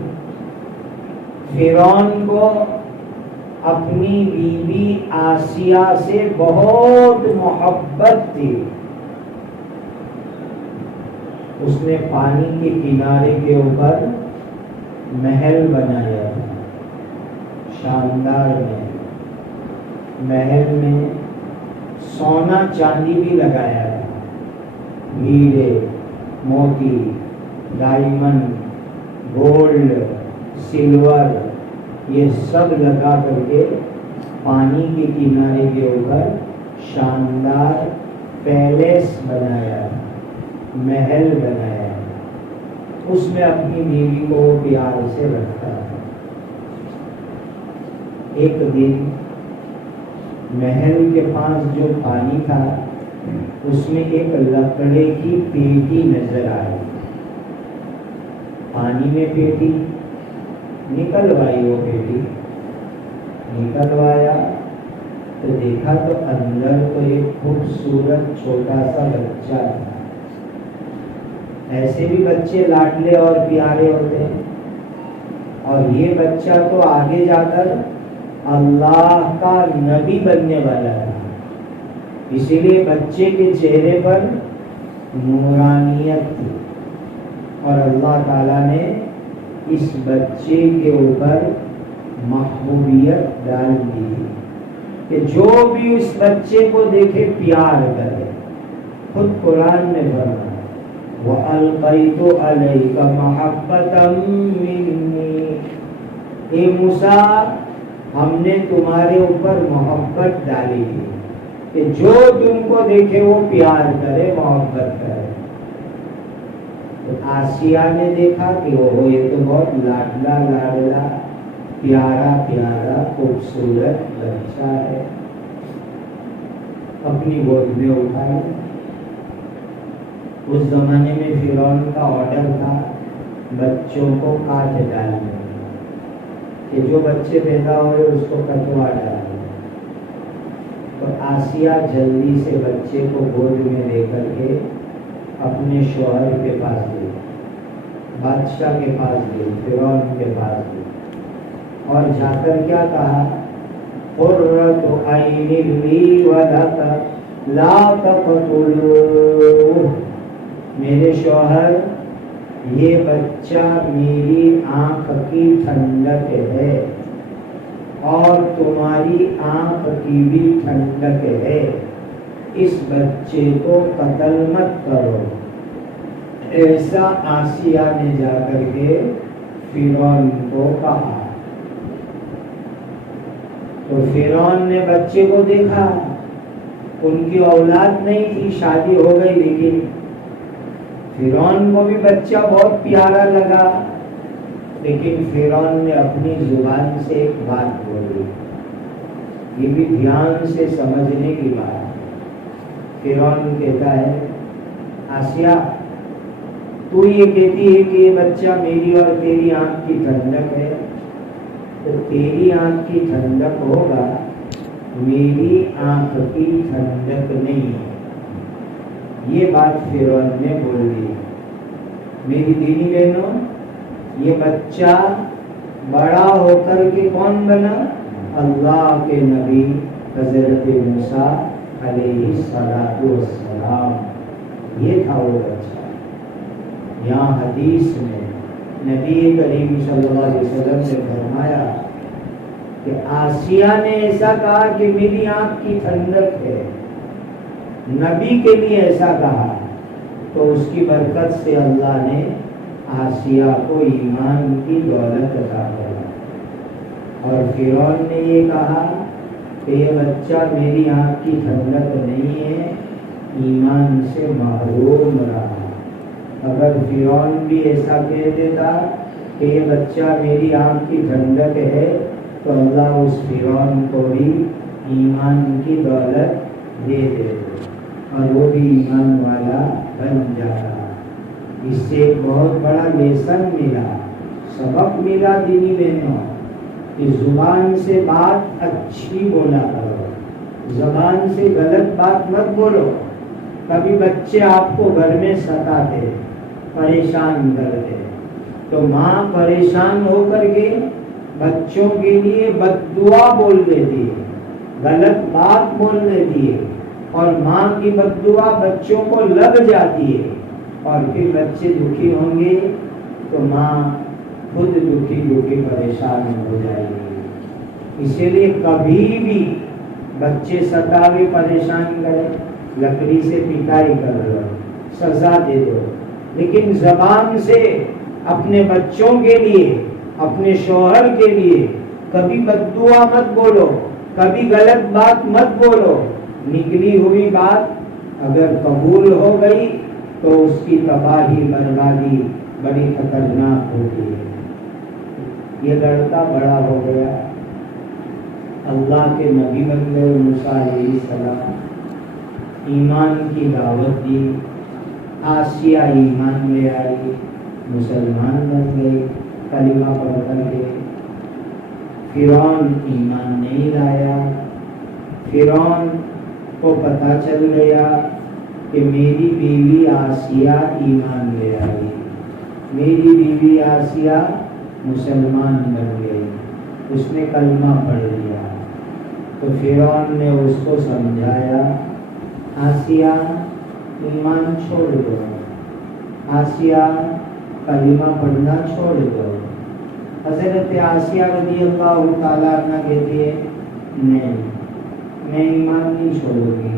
فرعون کو اپنی بیوی آسیہ سے بہت محبت تھی۔ اس نے پانی کے کنارے کے اوپر محل بنایا، شاندار محل میں سونا چاندی بھی لگایا ہے، ہیرے موتی ڈائمنڈ گولڈ سلور یہ سب لگا کر کے پانی کے کنارے کے اوپر شاندار پیلیس بنایا، محل بنایا، اس میں اپنی بیوی کو پیار سے رکھتا ہے۔ ایک دن محل کے پاس جو پانی تھا اس میں ایک لکڑے کی پیٹی نظر آئی۔ پانی میں پیٹی نکلوائی، وہ پیٹی نکلوایا تو دیکھا تو اندر تو ایک خوبصورت چھوٹا سا بچہ تھا۔ ایسے بھی بچے لاڈلے اور پیارے ہوتے ہیں، اور یہ بچہ تو آگے جا کر اللہ کا نبی بننے والا تھا، اسی لیے بچے کے چہرے پر نورانیت تھی، اور اللہ تعالیٰ نے اس بچے کے اوپر محبوبیت ڈال دی کہ جو بھی اس بچے کو دیکھے پیار کرے۔ خود قرآن میں فرمایا وَأَلْقَيْتُ عَلَيْكَ مَحَبَّةً مِّنِّي، اے موسیٰ ہم نے تمہارے اوپر محبت ڈالی ہے کہ جو تم کو دیکھے وہ پیار کرے، محبت کرے۔ تو آسیہ نے دیکھا کہ وہ یہ تو بہت لاڈلا لاڈلا پیارا پیارا خوبصورت بچہ ہے، اپنی گود میں اٹھایا۔ اس زمانے میں فرعون کا آرڈر تھا بچوں کو کاٹ ڈالنے کہ جو بچے پیدا ہوئے اس کو کٹوا ڈالے۔ تو آسیہ جلدی سے بچے کو گود میں لے کر کے اپنے شوہر کے پاس گئی، بادشاہ کے پاس گئی، فرعون کے پاس گئی، اور جا کر کیا کہا؟ قرۃ عین لی ولک لا تقتلوہ، میرے شوہر یہ بچہ میری آنکھ کی ٹھنڈک ہے اور تمہاری آنکھ کی بھی ٹھنڈک ہے، اس بچے کو قتل مت کرو۔ ایسا آسیہ نے جا کر کے فرعون کو کہا۔ تو فرعون نے بچے کو دیکھا، ان کی اولاد نہیں تھی، شادی ہو گئی، لیکن فرعون کو بھی بچہ بہت پیارا لگا۔ لیکن فرعون نے اپنی زبان سے ایک بات بولی، یہ بھی دھیان سے سمجھنے کی بات۔ فرعون کہتا ہے آسیہ تو یہ کہتی ہے کہ یہ بچہ میری اور تیری آنکھ کی ٹھنڈک ہے، تو تیری آنکھ کی ٹھنڈک ہوگا، میری آنکھ کی ٹھنڈک نہیں ہے۔ یہ بات فرعون نے بول دی۔ میری دینی بہنوں، یہ بچہ بڑا ہو کر کے کون بنا؟ اللہ کے نبی حضرت موسیٰ علیہ السلام، یہ تھا وہ بچہ۔ یہاں حدیث میں نبی کریم صلی اللہ علیہ وسلم نے فرمایا کہ آسیہ نے ایسا کہا کہ میری آنکھ کی ٹھنڈک ہے، نبی کے لیے ایسا کہا، تو اس کی برکت سے اللہ نے آسیہ کو ایمان کی دولت عطا کری۔ اور فرعون نے یہ کہا کہ یہ بچہ میری آنکھ کی ٹھنڈک نہیں ہے، ایمان سے محروم رہا۔ اگر فرعون بھی ایسا کہہ دیتا کہ یہ بچہ میری آنکھ کی ٹھنڈک ہے، تو اللہ اس فرعون کو بھی ایمان کی دولت دے دیتے اور وہ بھی ایمان والا بن جاتا۔ اس سے ایک بہت بڑا لیسن ملا، سبق ملا دینی بہنوں، کہ زبان سے بات اچھی بولا کرو، زبان سے غلط بات مت بولو۔ کبھی بچے آپ کو گھر میں ستاتے، پریشان کرتے، تو ماں پریشان ہو کر کے بچوں کے لیے بد دعا بول دیتی ہے، غلط بات بول دیتی ہے، اور ماں کی بد دعا بچوں کو لگ جاتی ہے، اور پھر بچے دکھی ہوں گے تو ماں خود دکھی پریشان ہو جائے گی۔ اسی لیے کبھی بھی بچے ستاوے پریشان کرے، لکڑی سے پٹائی کر دو، سزا دے دو، لیکن زبان سے اپنے بچوں کے لیے، اپنے شوہر کے لیے کبھی بد دعا مت بولو، کبھی غلط بات مت بولو۔ نکلی ہوئی بات اگر قبول ہو گئی تو اس کی تباہی بربادی بڑی خطرناک ہوتی ہے۔ یہ لڑکا بڑا ہو گیا، اللہ کے نبی بن گئے موسیٰ علیہ السلام، ایمان کی دعوت دی، آسیہ ایمان لے آئی، مسلمان بن گئی، کلمہ پڑھ کر کے۔ فرعون ایمان نہیں لایا۔ فرعون کو پتہ چل گیا کہ میری بیوی آسیہ ایمان لے آئی، میری بیوی آسیہ مسلمان بن گئی، اس نے کلمہ پڑھ لیا۔ تو فرعون نے اس کو سمجھایا، آسیہ ایمان چھوڑ دو، آسیہ کلمہ پڑھنا چھوڑ دو۔ حضرت آسیہ رضی اللہ تعالیٰ عنہ کہتی ہے، نہیں، میں ایمان نہیں چھوڑوں گی،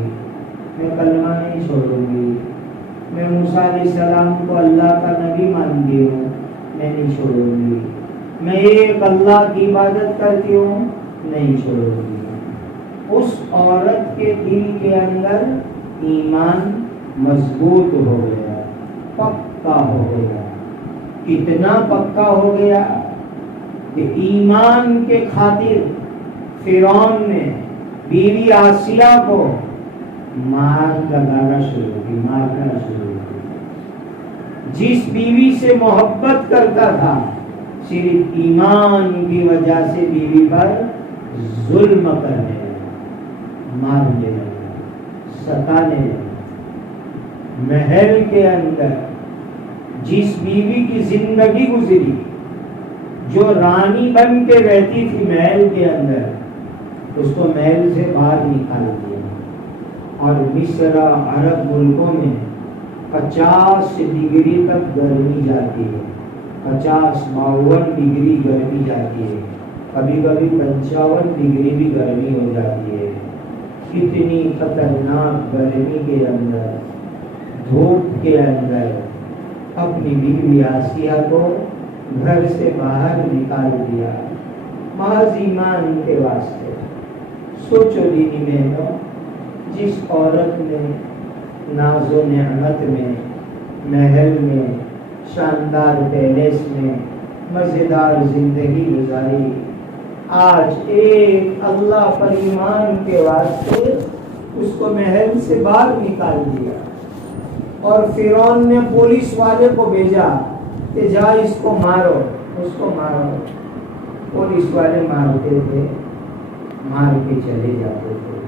میں کلمہ نہیں چھوڑوں گی، میں موسیٰ علیہ السلام کو اللہ کا نبی مانتی ہوں، میں نہیں چھوڑوں گی، میں ایک اللہ کی عبادت کرتی ہوں، نہیں چھوڑوں گی۔ اس عورت کے دل کے اندر ایمان مضبوط ہو گیا، پکا ہو گیا۔ کتنا پکا ہو گیا کہ ایمان کے خاطر فرعون نے بیوی آسیہ کو مارنا شروع کی۔ جس بیوی سے محبت کرتا تھا، صرف ایمان کی وجہ سے بیوی پر ظلم کرنے لگا، مارنے لگا، ستانے لگا۔ محل کے اندر جس بیوی کی زندگی گزری، جو رانی بن کے رہتی تھی محل کے اندر، اس کو محل سے باہر نکال دیا۔ اور مصر عرب ملکوں میں 50 ڈگری تک گرمی جاتی ہے، 50-52 ڈگری گرمی جاتی ہے، کبھی کبھی 55 ڈگری بھی گرمی ہو جاتی ہے۔ اتنی خطرناک گرمی کے اندر، دھوپ کے اندر اپنی بیوی آسیہ کو گھر سے باہر نکال دیا، محض ایمان کے واسطے۔ سوچو دینی بہنوں، جس عورت نے ناز و نعمت میں، محل میں، شاندار پیلیس میں مزیدار زندگی گزاری، آج ایک اللہ پر ایمان کے واسطے اس کو محل سے باہر نکال دیا۔ اور فرعون نے پولیس والے کو بھیجا کہ جا اس کو مارو، اس کو مارو۔ پولیس والے مارتے تھے، مار کے چلے جاتے تھے۔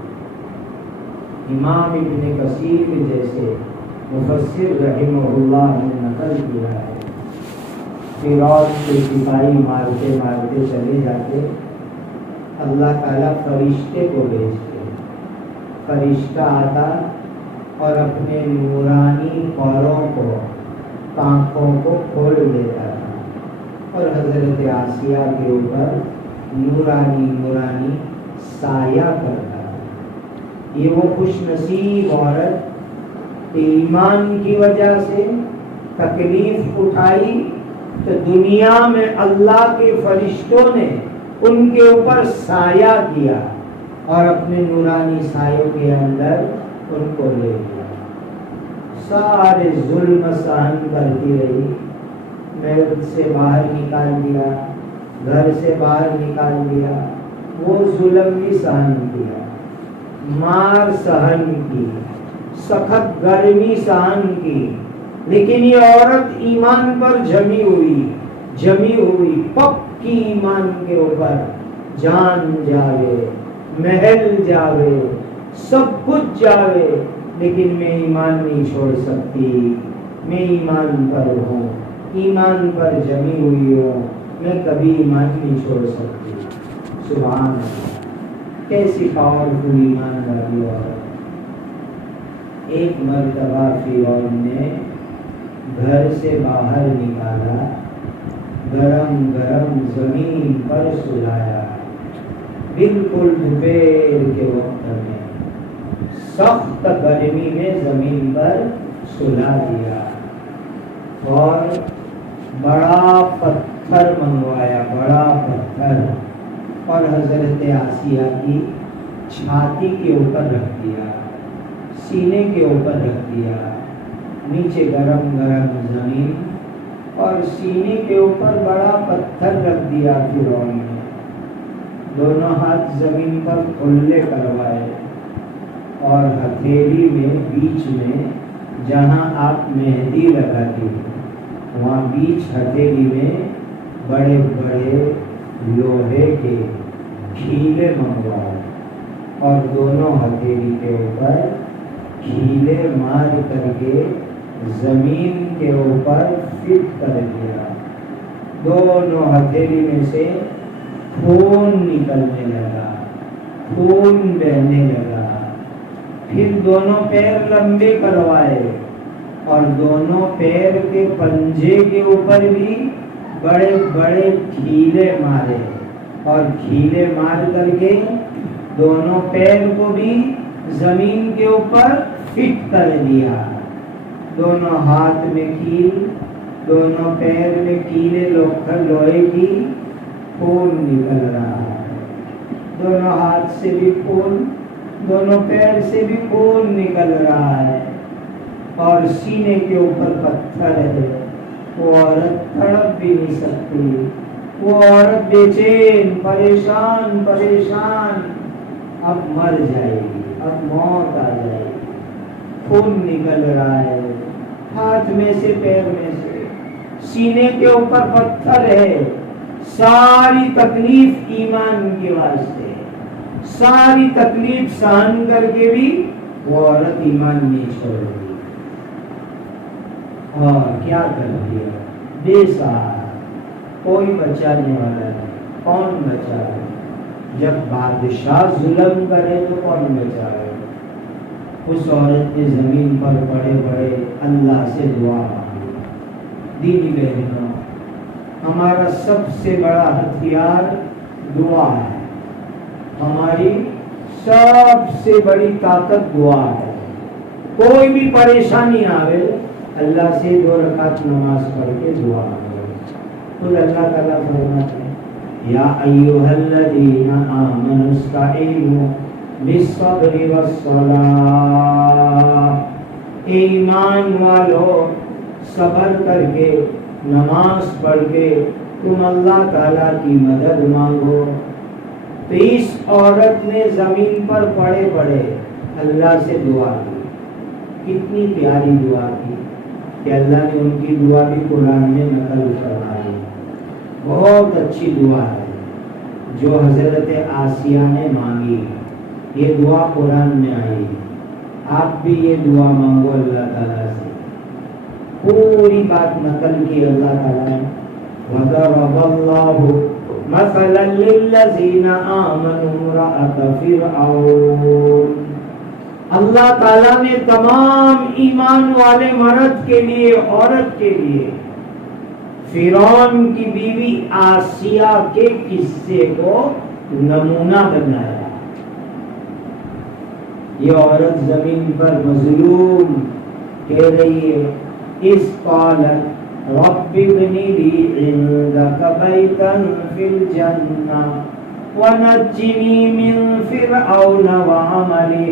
امام ابن کثیر جیسے مفسر رحمہ اللہ نے نقل کیا ہے، فرعون کے سپاہی مارتے مارتے چلے جاتے، اللہ تعالیٰ فرشتے کو بھیجتے، فرشتہ آتا اور اپنے نورانی پروں کو، آنکھوں کو کھول دیتا تھا، اور حضرت آسیہ کے اوپر نورانی سایہ کرتا تھا۔ یہ وہ خوش نصیب عورت ایمان کی وجہ سے تکلیف اٹھائی تو دنیا میں اللہ کے فرشتوں نے ان کے اوپر سایہ کیا اور اپنے نورانی سایوں کے اندر ان کو لے لیا۔ سارے ظلم سہن کرتی رہی، محل سے باہر نکال دیا، گھر سے باہر نکال دیا، وہ ظلم بھی سہن کیا، مار سہن کی، سخت گرمی سہن کی، لیکن یہ عورت ایمان پر جمی ہوئی پکی ایمان کے اوپر، جان جاوے، محل جاوے، سب کچھ جاوے، لیکن میں ایمان نہیں چھوڑ سکتی، میں ایمان پر ہوں، ایمان پر جمی ہوئی ہوں، میں کبھی ایمان نہیں چھوڑ سکتی۔ سبحان اللہ، کیسی پاورفل ایمان والی عورت۔ ایک مرتبہ فرعون نے گھر سے باہر نکالا، گرم گرم زمین پر سلایا، بالکل دوپہر کے وقت میں سخت گرمی میں زمین پر سلا دیا، اور بڑا پتھر منگوایا، بڑا پتھر، اور حضرت آسیہ کی چھاتی کے اوپر رکھ دیا، سینے کے اوپر رکھ دیا، نیچے گرم گرم زمین اور سینے کے اوپر بڑا پتھر رکھ دیا فرعون نے۔ دونوں ہاتھ زمین پر کھلے کروائے، اور ہتھیلی میں بیچ میں جہاں آپ مہندی لگاتی ہیں، وہاں بیچ ہتھیلی میں بڑے بڑے لوہے کے کھیلے منگوائے، اور دونوں ہتھیلی کے اوپر کھیلے مار کر کے زمین کے اوپر فٹ کر دیا۔ دونوں ہتھیلی میں سے خون نکلنے لگا، خون بہنے لگا۔ پھر دونوں پیر لمبے کروائے، اور دونوں پیر کے پنجے کے اوپر بھی بڑے بڑے کھیلے مارے، اور کھیلے مار کر کے دونوں پیر کو بھی زمین کے اوپر فٹ کر دیا۔ دونوں ہاتھ میں کیل، دونوں پیر میں کیلے لوہے کی، خون نکل رہا ہے، دونوں ہاتھ سے بھی خون، دونوں پیر سے بھی خون نکل رہا ہے، اور سینے کے اوپر پتھر ہے۔ وہ عورت تڑپ بھی نہیں سکتی، وہ عورت بے چین، پریشان پریشان، اب مر جائے گی، اب موت آ جائے گی، خون نکل رہا ہے ہاتھ میں سے، پیر میں سے، سینے کے اوپر پتھر ہے، ساری تکلیف ایمان کے واسطے، ساری تکلیف سہن کر کے بھی وہ عورت ایمان نہیں چھوڑ دی، اور کیا کر دیا؟ بے سہارا، کوئی بچانے والا نہیں، کون بچائے؟ جب بادشاہ ظلم کرے تو کون بچائے؟ اس عورت نے زمین پر پڑے پڑے اللہ سے دعا مانگی۔ دینی بہنوں، ہمارا سب سے بڑا ہتھیار دعا ہے، ہماری سب سے بڑی طاقت دعا ہے۔ کوئی بھی پریشانی آئے، اللہ سے 2 رکعت نماز پڑھ کے دعا مانگو۔ تو اللہ تعالیٰ فرماتے ہیں یا ایھا الذین آمنوا استعینوا بالصبر والصلاۃ، ایمان والو صبر کر کے نماز پڑھ کے تم اللہ تعالیٰ کی مدد مانگو۔ تو اس عورت نے زمین پر پڑے پڑے اللہ سے دعا کی، کتنی پیاری دعا کی کہ اللہ نے ان کی دعا بھی قرآن میں نقل فرمائی۔ بہت اچھی دعا ہے جو حضرت آسیہ نے مانگی، یہ دعا قرآن میں آئی۔ آپ بھی یہ دعا مانگو اللہ تعالیٰ سے، پوری بات نقل کی اللہ تعالیٰ نے۔ وَضَرَبَ اللَّهُ مَثَلًا لِلَّذِينَ آمَنُوا امْرَأَتَ فِرْعَوْنَ، اللہ تعالیٰ نے تمام ایمان والے مرد کے لیے، عورت کے لیے، فرعون کی بیوی آسیہ کے قصے کو نمونہ بنایا۔ یہ عورت زمین پر مظلوم کہہ رہی ہے، اس قالت رب ابن لی عندک بیتا فی الجنہ ونجنی من فرعون وعملہ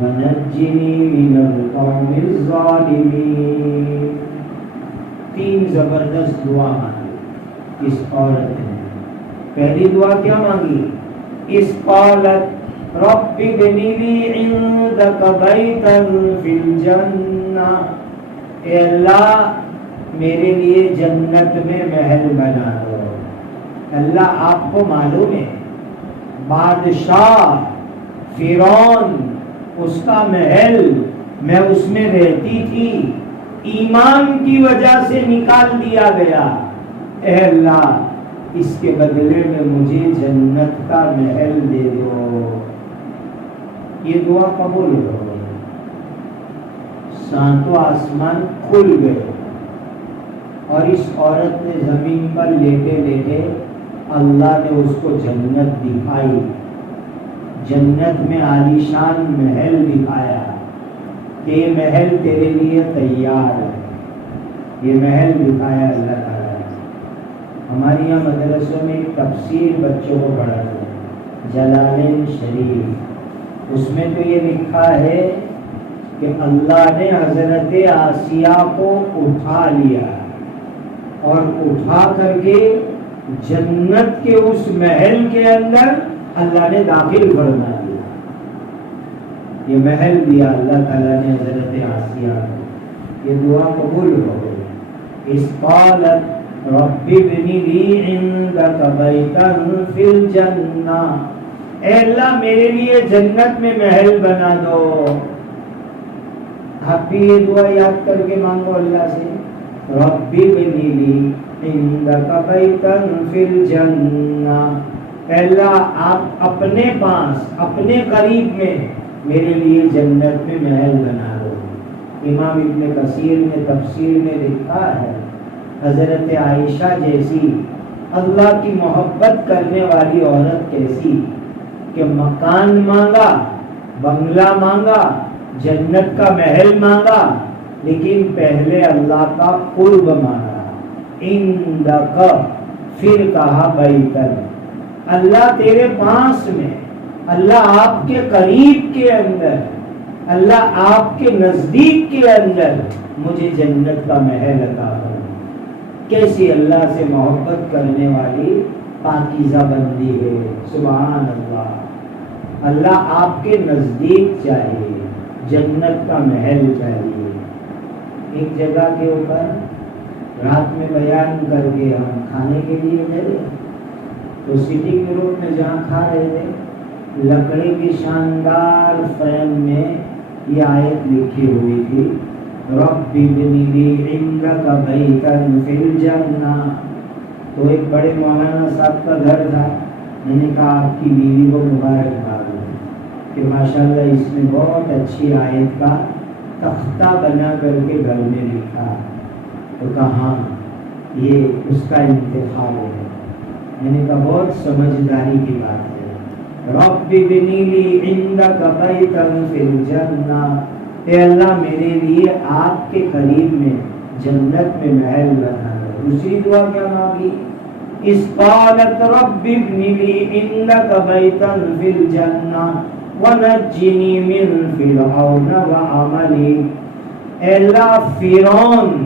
ونجنی من القوم الظالمین۔ 3 زبردست دعا مانگی اس عورت نے۔ پہلی دعا کیا مانگی؟ اس قالت رب ابن لی عندک بیتا فی الجنہ، اے اللہ میرے لیے جنت میں محل بنا دو۔ اللہ آپ کو معلوم ہے بادشاہ فرعون، اس کا محل، میں اس میں رہتی تھی، ایمان کی وجہ سے نکال دیا گیا، اے اللہ اس کے بدلے میں مجھے جنت کا محل دے دو۔ یہ دعا قبول ہو گئی، 7 آسمان کھل گئے، اور اس عورت نے زمین پر لیٹے لیٹے اللہ نے اس کو جنت دکھائی، جنت میں عالیشان محل دکھایا کہ یہ محل تیرے لیے تیار ہے، یہ محل دکھایا اللہ تعالیٰ نے۔ ہمارے یہاں مدرسوں میں ایک تفسیر بچوں کو پڑھاتے ہیں، جلالین شریف، اس میں تو یہ لکھا ہے کہ اللہ نے حضرت آسیہ کو اٹھا لیا اور اٹھا کر کے جنت کے اس محل کے اندر اللہ نے داخل فرما دیا، یہ محل دیا اللہ تعالیٰ نے حضرت آسیہ کو۔ یہ دعا قبول ہو گئی۔ اس قالت رب ابن لی عندک بیتا فی الجنہ، اے اللہ میرے لیے جنت میں محل بنا دو۔ آپ بھی یہ دعا یاد کر کے مانگو اللہ سے، رب ابن لی عندک بیتا فی الجنہ، اے اللہ آپ اپنے پاس، اپنے قریب میں میرے لیے جنت میں محل بنا دو۔ امام ابن کثیر نے تفسیر میں لکھا ہے، حضرت عائشہ جیسی اللہ کی محبت کرنے والی عورت کیسی کہ مکان مانگا، بنگلہ مانگا، جنت کا محل مانگا، لیکن پہلے اللہ کا قرب مانا، عندک، پھر کہا بیتن، اللہ تیرے پاس میں، اللہ آپ کے قریب کے اندر، اللہ آپ کے نزدیک کے اندر مجھے جنت کا محل عطا فرما۔ کیسی اللہ سے محبت کرنے والی پاکیزہ بندی ہے، سبحان اللہ۔ اللہ آپ کے نزدیک چاہیے، جنت کا محل چاہیے۔ ایک جگہ کے اوپر رات میں بیان کر کے ہم کھانے کے لیے گئے، تو سٹنگ روم میں جہاں کھا رہے تھے، لکڑی کی شاندار فریم میں یہ آیت لکھی ہوئی تھی، رب ابن لی عندک بیتا فی الجنہ۔ تو ایک بڑے مولانا صاحب کا گھر تھا، میں نے کہا آپ کی بیوی کو مبارکباد کہ ماشاءاللہ اس نے بہت اچھی آیت کا تختہ بنا کر کے گھر میں لکھا۔ تو کہا یہ اس کا انتخاب ہے۔ میں نے کہا بہت سمجھداری کی بات ہے، رب ابن لی عندک بیتا فی الجنہ، اے اللہ میرے لیے آپ کے قریب میں جنت میں محل بنا دو۔ دوسری دعا کیا مانگی؟ اس قالت رب ابن لی عندک بیتا فی الجنہ ونجنی من فرعون وعملی، اے اللہ فرعون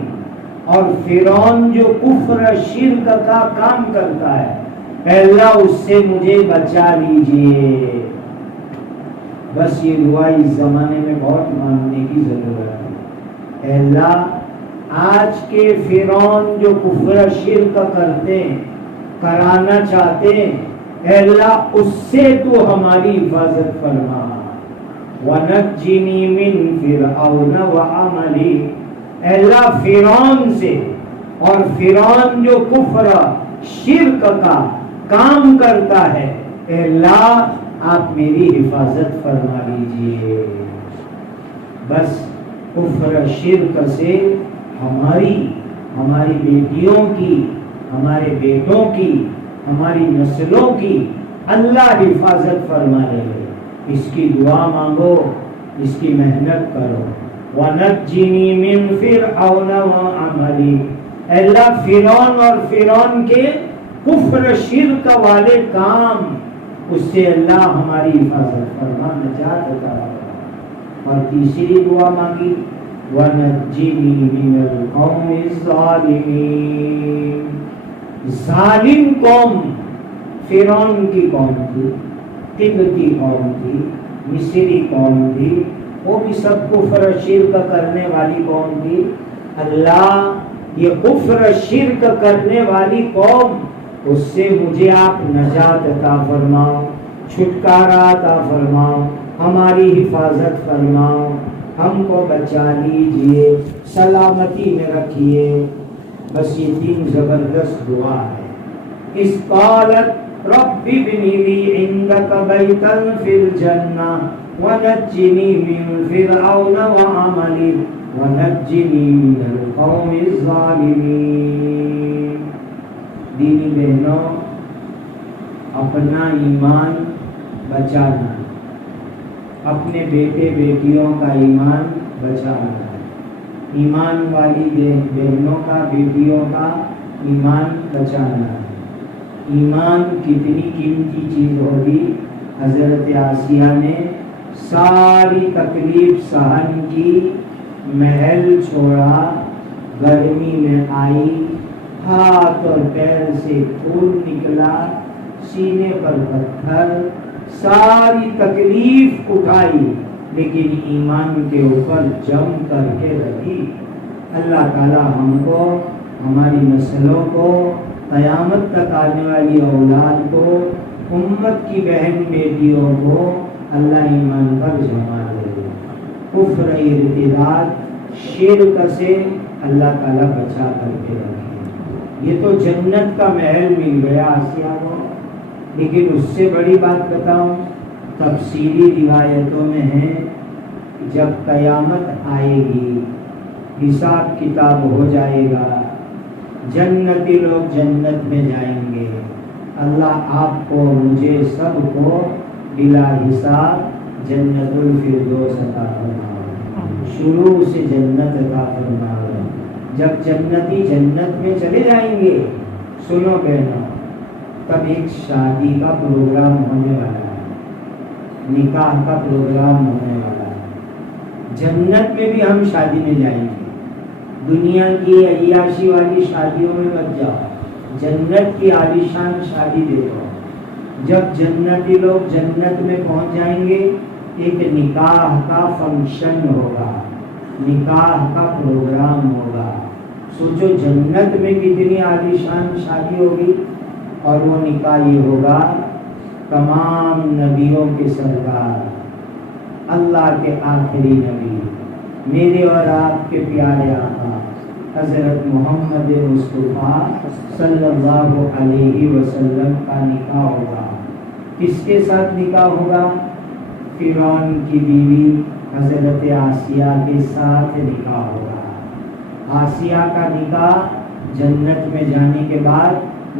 اور فرعون جو کفر شرک کا کام کرتا ہے، اے اللہ اس سے مجھے بچا لیجئے۔ بس یہ دعا اس زمانے میں بہت مانگنے کی ضرورت ہے۔ اے اللہ آج کے فرعون جو کفر شرک کرتے ہیں، کرانا چاہتے ہیں، اے اللہ اس سے تو ہماری حفاظت فرما۔ وَنَجِّنِي مِن فِرْعَوْنَ وَعَمَلِهِ، اے اللہ فرعون سے اور فرعون جو کفر شرک کا کام کرتا ہے، اے اللہ آپ میری حفاظت فرما لیجئے۔ بس کفر شرک سے ہماری بیٹیوں کی، ہمارے بیٹوں کی، ہماری نسلوں کی اللہ حفاظت فرما لے۔ اس کی دعا مانگو، اس کی محنت کرو۔ وَنَجِّنِي مِن فِرْعَوْنَ وَعَمَلِهِ، اے اللہ فرعون اور فرعون کے کفر شرک والے کام، اس سے اللہ ہماری حفاظت فرما، نجات عطا فرما۔ اور تیسری دعا مانگی، وَنَجِّنِي مِنَ الْقَوْمِ الظَّالِمِينَ، ظالم قوم فرعون کی قوم تھی، قبطی قوم تھی، مصری قوم تھی، وہ بھی سب کفر شرک کرنے والی قوم تھی۔ اللہ یہ کفر شرک کرنے والی قوم، اس سے مجھے آپ نجات عطا فرماؤ، چھٹکارا عطا فرماؤ، ہماری حفاظت فرماؤ، ہم کو بچا لیجئے، سلامتی میں رکھیے۔ بس یہ تین زبردست دعا ہے۔ اس قالت رب ابن لی عندک بیتا فی الجنہ ونجنی من فرعون وعملی ونجنی من القوم الظالمین۔ دینی بہنوں، اپنا ایمان بچانا، اپنے بیٹے بیٹیوں کا ایمان بچانا ہے، ایمان والی بہنوں کا، بیٹیوں کا ایمان بچانا ہے۔ ایمان کتنی قیمتی چیز ہوگی۔ حضرت آسیہ نے ساری تکلیف سہن کی، محل چھوڑا، گرمی میں آئی، ہاتھ اور پیر سے خون نکلا، سینے پر پتھر، ساری تکلیف اٹھائی، لیکن ایمان کے اوپر جم کر کے رہی۔ اللہ تعالی ہم کو، ہماری نسلوں کو، قیامت تک آنے والی اولاد کو، امت کی بہن بیٹیوں کو اللہ ایمان پر جما دے۔ کفر ارتداد شرک سے اللہ تعالیٰ بچا کر کے رکھے۔ یہ تو جنت کا محل مل گیا آسیہ کو، لیکن اس سے بڑی بات بتاؤں، تفصیلی روایتوں میں ہے، جب قیامت آئے گی، حساب کتاب ہو جائے گا، جنتی لوگ جنت میں جائیں گے، اللہ آپ کو، مجھے، سب کو بلا حساب جنت الفردوس عطا فرمائے۔ شروع سے جنت عطا فرماوے۔ جب جنتی جنت میں چلے جائیں گے، سنو بہنوں، تب ایک شادی کا پروگرام ہونے والا ہے، نکاح کا پروگرام ہونے والا ہے۔ جنت میں بھی ہم شادی میں جائیں گے، دنیا کی عیاشی والی شادیوں میں مت جاؤ، جنت کی عالیشان شادی دیکھو۔ جب جنتی لوگ جنت میں پہنچ جائیں گے، ایک نکاح کا فنکشن ہوگا، نکاح کا پروگرام ہوگا۔ سوچو جنت میں کتنی عالیشان شادی ہوگی، اور وہ نکاح یہ ہوگا، تمام نبیوں کے سردار، اللہ کے آخری نبی، میرے اور آپ کے پیارے آقا حضرت محمد مصطفیٰ صلی اللہ علیہ وسلم کا نکاح ہوگا۔ کس کے ساتھ نکاح ہوگا؟ فرعون کی بیوی حضرت آسیہ کے ساتھ نکاح ہوگا۔ آسیہ کا نکاح جنت میں جانے کے بعد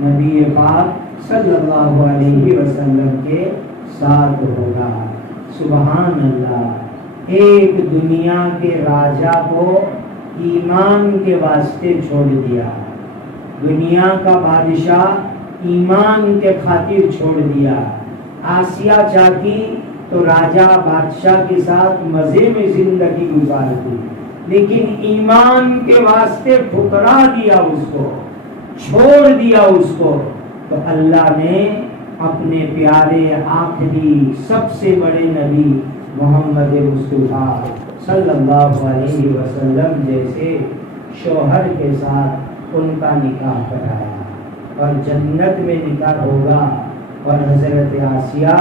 نبی پاک صلی اللہ علیہ وسلم کے ساتھ ہوگا۔ سبحان اللہ، ایک دنیا کے راجا کو ایمان کے واسطے چھوڑ دیا، دنیا کا بادشاہ ایمان کے خاطر چھوڑ دیا۔ آسیہ چاہتی تو راجا بادشاہ کے ساتھ مزے میں زندگی گزارتی، لیکن ایمان کے واسطے ٹھکرا دیا، اس کو چھوڑ دیا اس کو، تو اللہ نے اپنے پیارے آخری سب سے بڑے نبی محمد مصطفیٰ صلی اللہ علیہ وسلم جیسے شوہر کے ساتھ ان کا نکاح کرایا، اور جنت میں نکاح ہوگا، اور حضرت آسیہ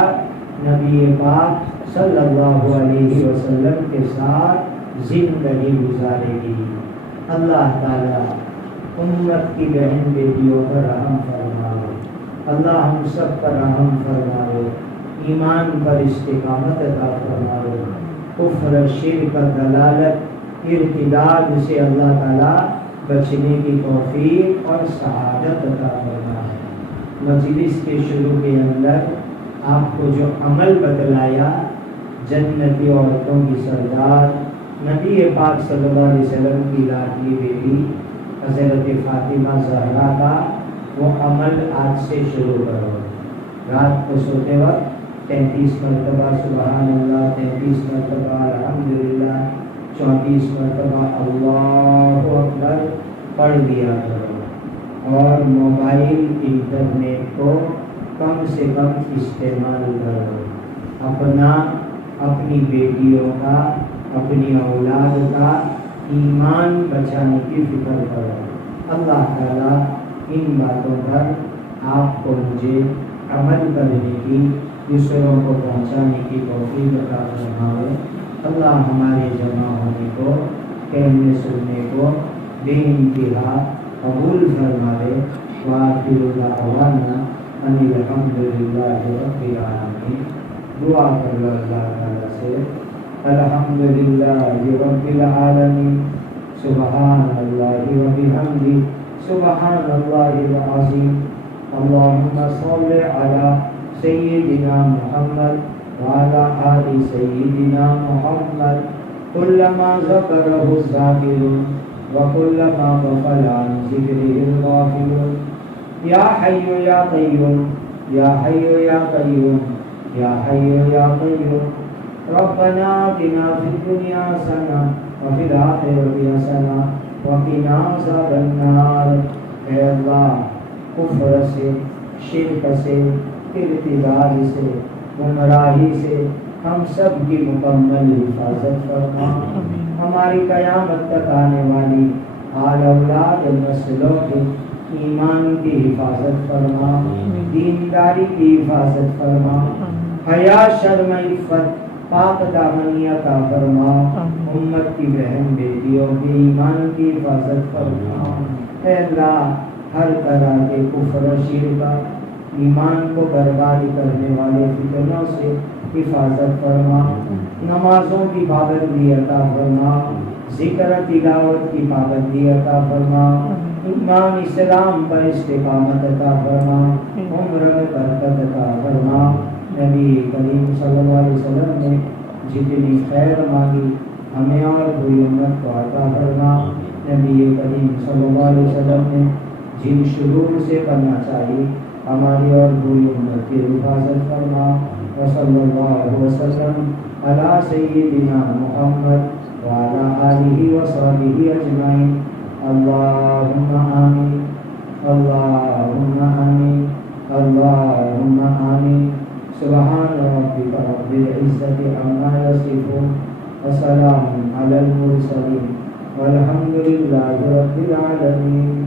نبی پاک صلی اللہ علیہ وسلم کے ساتھ زندگی گزارے گی۔ اللہ تعالیٰ امت کی بہن بیٹیوں پر رحم فرمائے، اللہ ہم سب پر رحم فرمائے، ایمان پر استقامت عطا فرمائے، کفر شرک دلالت ارتداد سے اللہ تعالیٰ بچنے کی توفیق اور سعادت عطا فرمائے۔ مجلس کے شروع کے اندر آپ کو جو عمل بتلایا، جنتی عورتوں کی سردار نبی پاک صلی اللہ علیہ وسلم کی لاڈلی بیٹی حضرت فاطمہ زہرا کا، وہ عمل آج سے شروع کرو۔ رات کو سوتے وقت 33 مرتبہ سبحان اللہ، 33 مرتبہ الحمدللہ، 34 مرتبہ اللہ اکبر پڑھ دیا کرو، اور موبائل انٹرنیٹ کو کم سے کم استعمال کرو۔ اپنا، اپنی بیٹیوں کا، اپنی اولاد کا ایمان بچانے کی فکر کرو۔ اللہ تعالیٰ ان باتوں پر آپ کو مجھے عمل کرنے کی، دوسروں کو پہنچانے کی توفیق عطا فرمائے۔ اللہ ہمارے جمع ہونے کو، کہنے سننے کو بے انتہا قبول فرمائے۔ وآخر دعوانا ان الحمدللہ رب العالمین۔ دعا کر لو اللہ تعالیٰ سے، الحمدللہ رب العالمین، سبحان اللہ و بحمدہ، سبحان اللہ العظیم، اللہم صل علی سیدنا محمد وعلی آل سیدنا محمد، کلما ذکرہ الذاکرون وکلما غفل عن ذکرہ الغافلون۔ یا حی یا قیوم، یا حی یا قیوم، یا حی یا قیوم، ربنا آتنا فی الدنیا حسنہ وفی الآخرۃ حسنہ وقنا عذاب النار۔ اے اللہ، کفر سے، شرک سے، ارتداد سے، گمراہی سے ہم سب کی مکمل حفاظت فرما۔ ہماری قیامت تک آنے والی آل اولاد نسلوں کے ایمان کی حفاظت فرما، دینداری کی حفاظت فرما، حیا شرم عفت پاک دامنی عطا فرما، امت کی بہن بیٹیوں کے ایمان کی حفاظت فرما۔ اے اللہ، ہر طرح کے کفر و شرک، ایمان کو برباد کرنے والے فتنوں سے حفاظت فرما، نمازوں کی پابندی عطا فرما، ذکر تلاوت کی پابندی عطا فرما، ایمان اسلام پر استقامت عطا فرما، عمر میں برکت عطا فرما۔ نبی کریم صلی اللہ علیہ وسلم نے جتنی خیر مانگی ہمیں اور بری امت کو عطا فرما۔ نبی کریم صلی اللہ علیہ وسلم نے جن شرور سے کرنا چاہیے ہماری اور بری امت کی حفاظت فرما۔ وصلی اللہ وسلم علی سیدنا محمد وعلی آلہ وصحبہ اجمعین۔ اللہم آمین، اللہم آمین، اللہم آمین۔ سبحان ربک رب العزت عما یصفون وسلام علی المرسلین والحمد للہ رب العالمین۔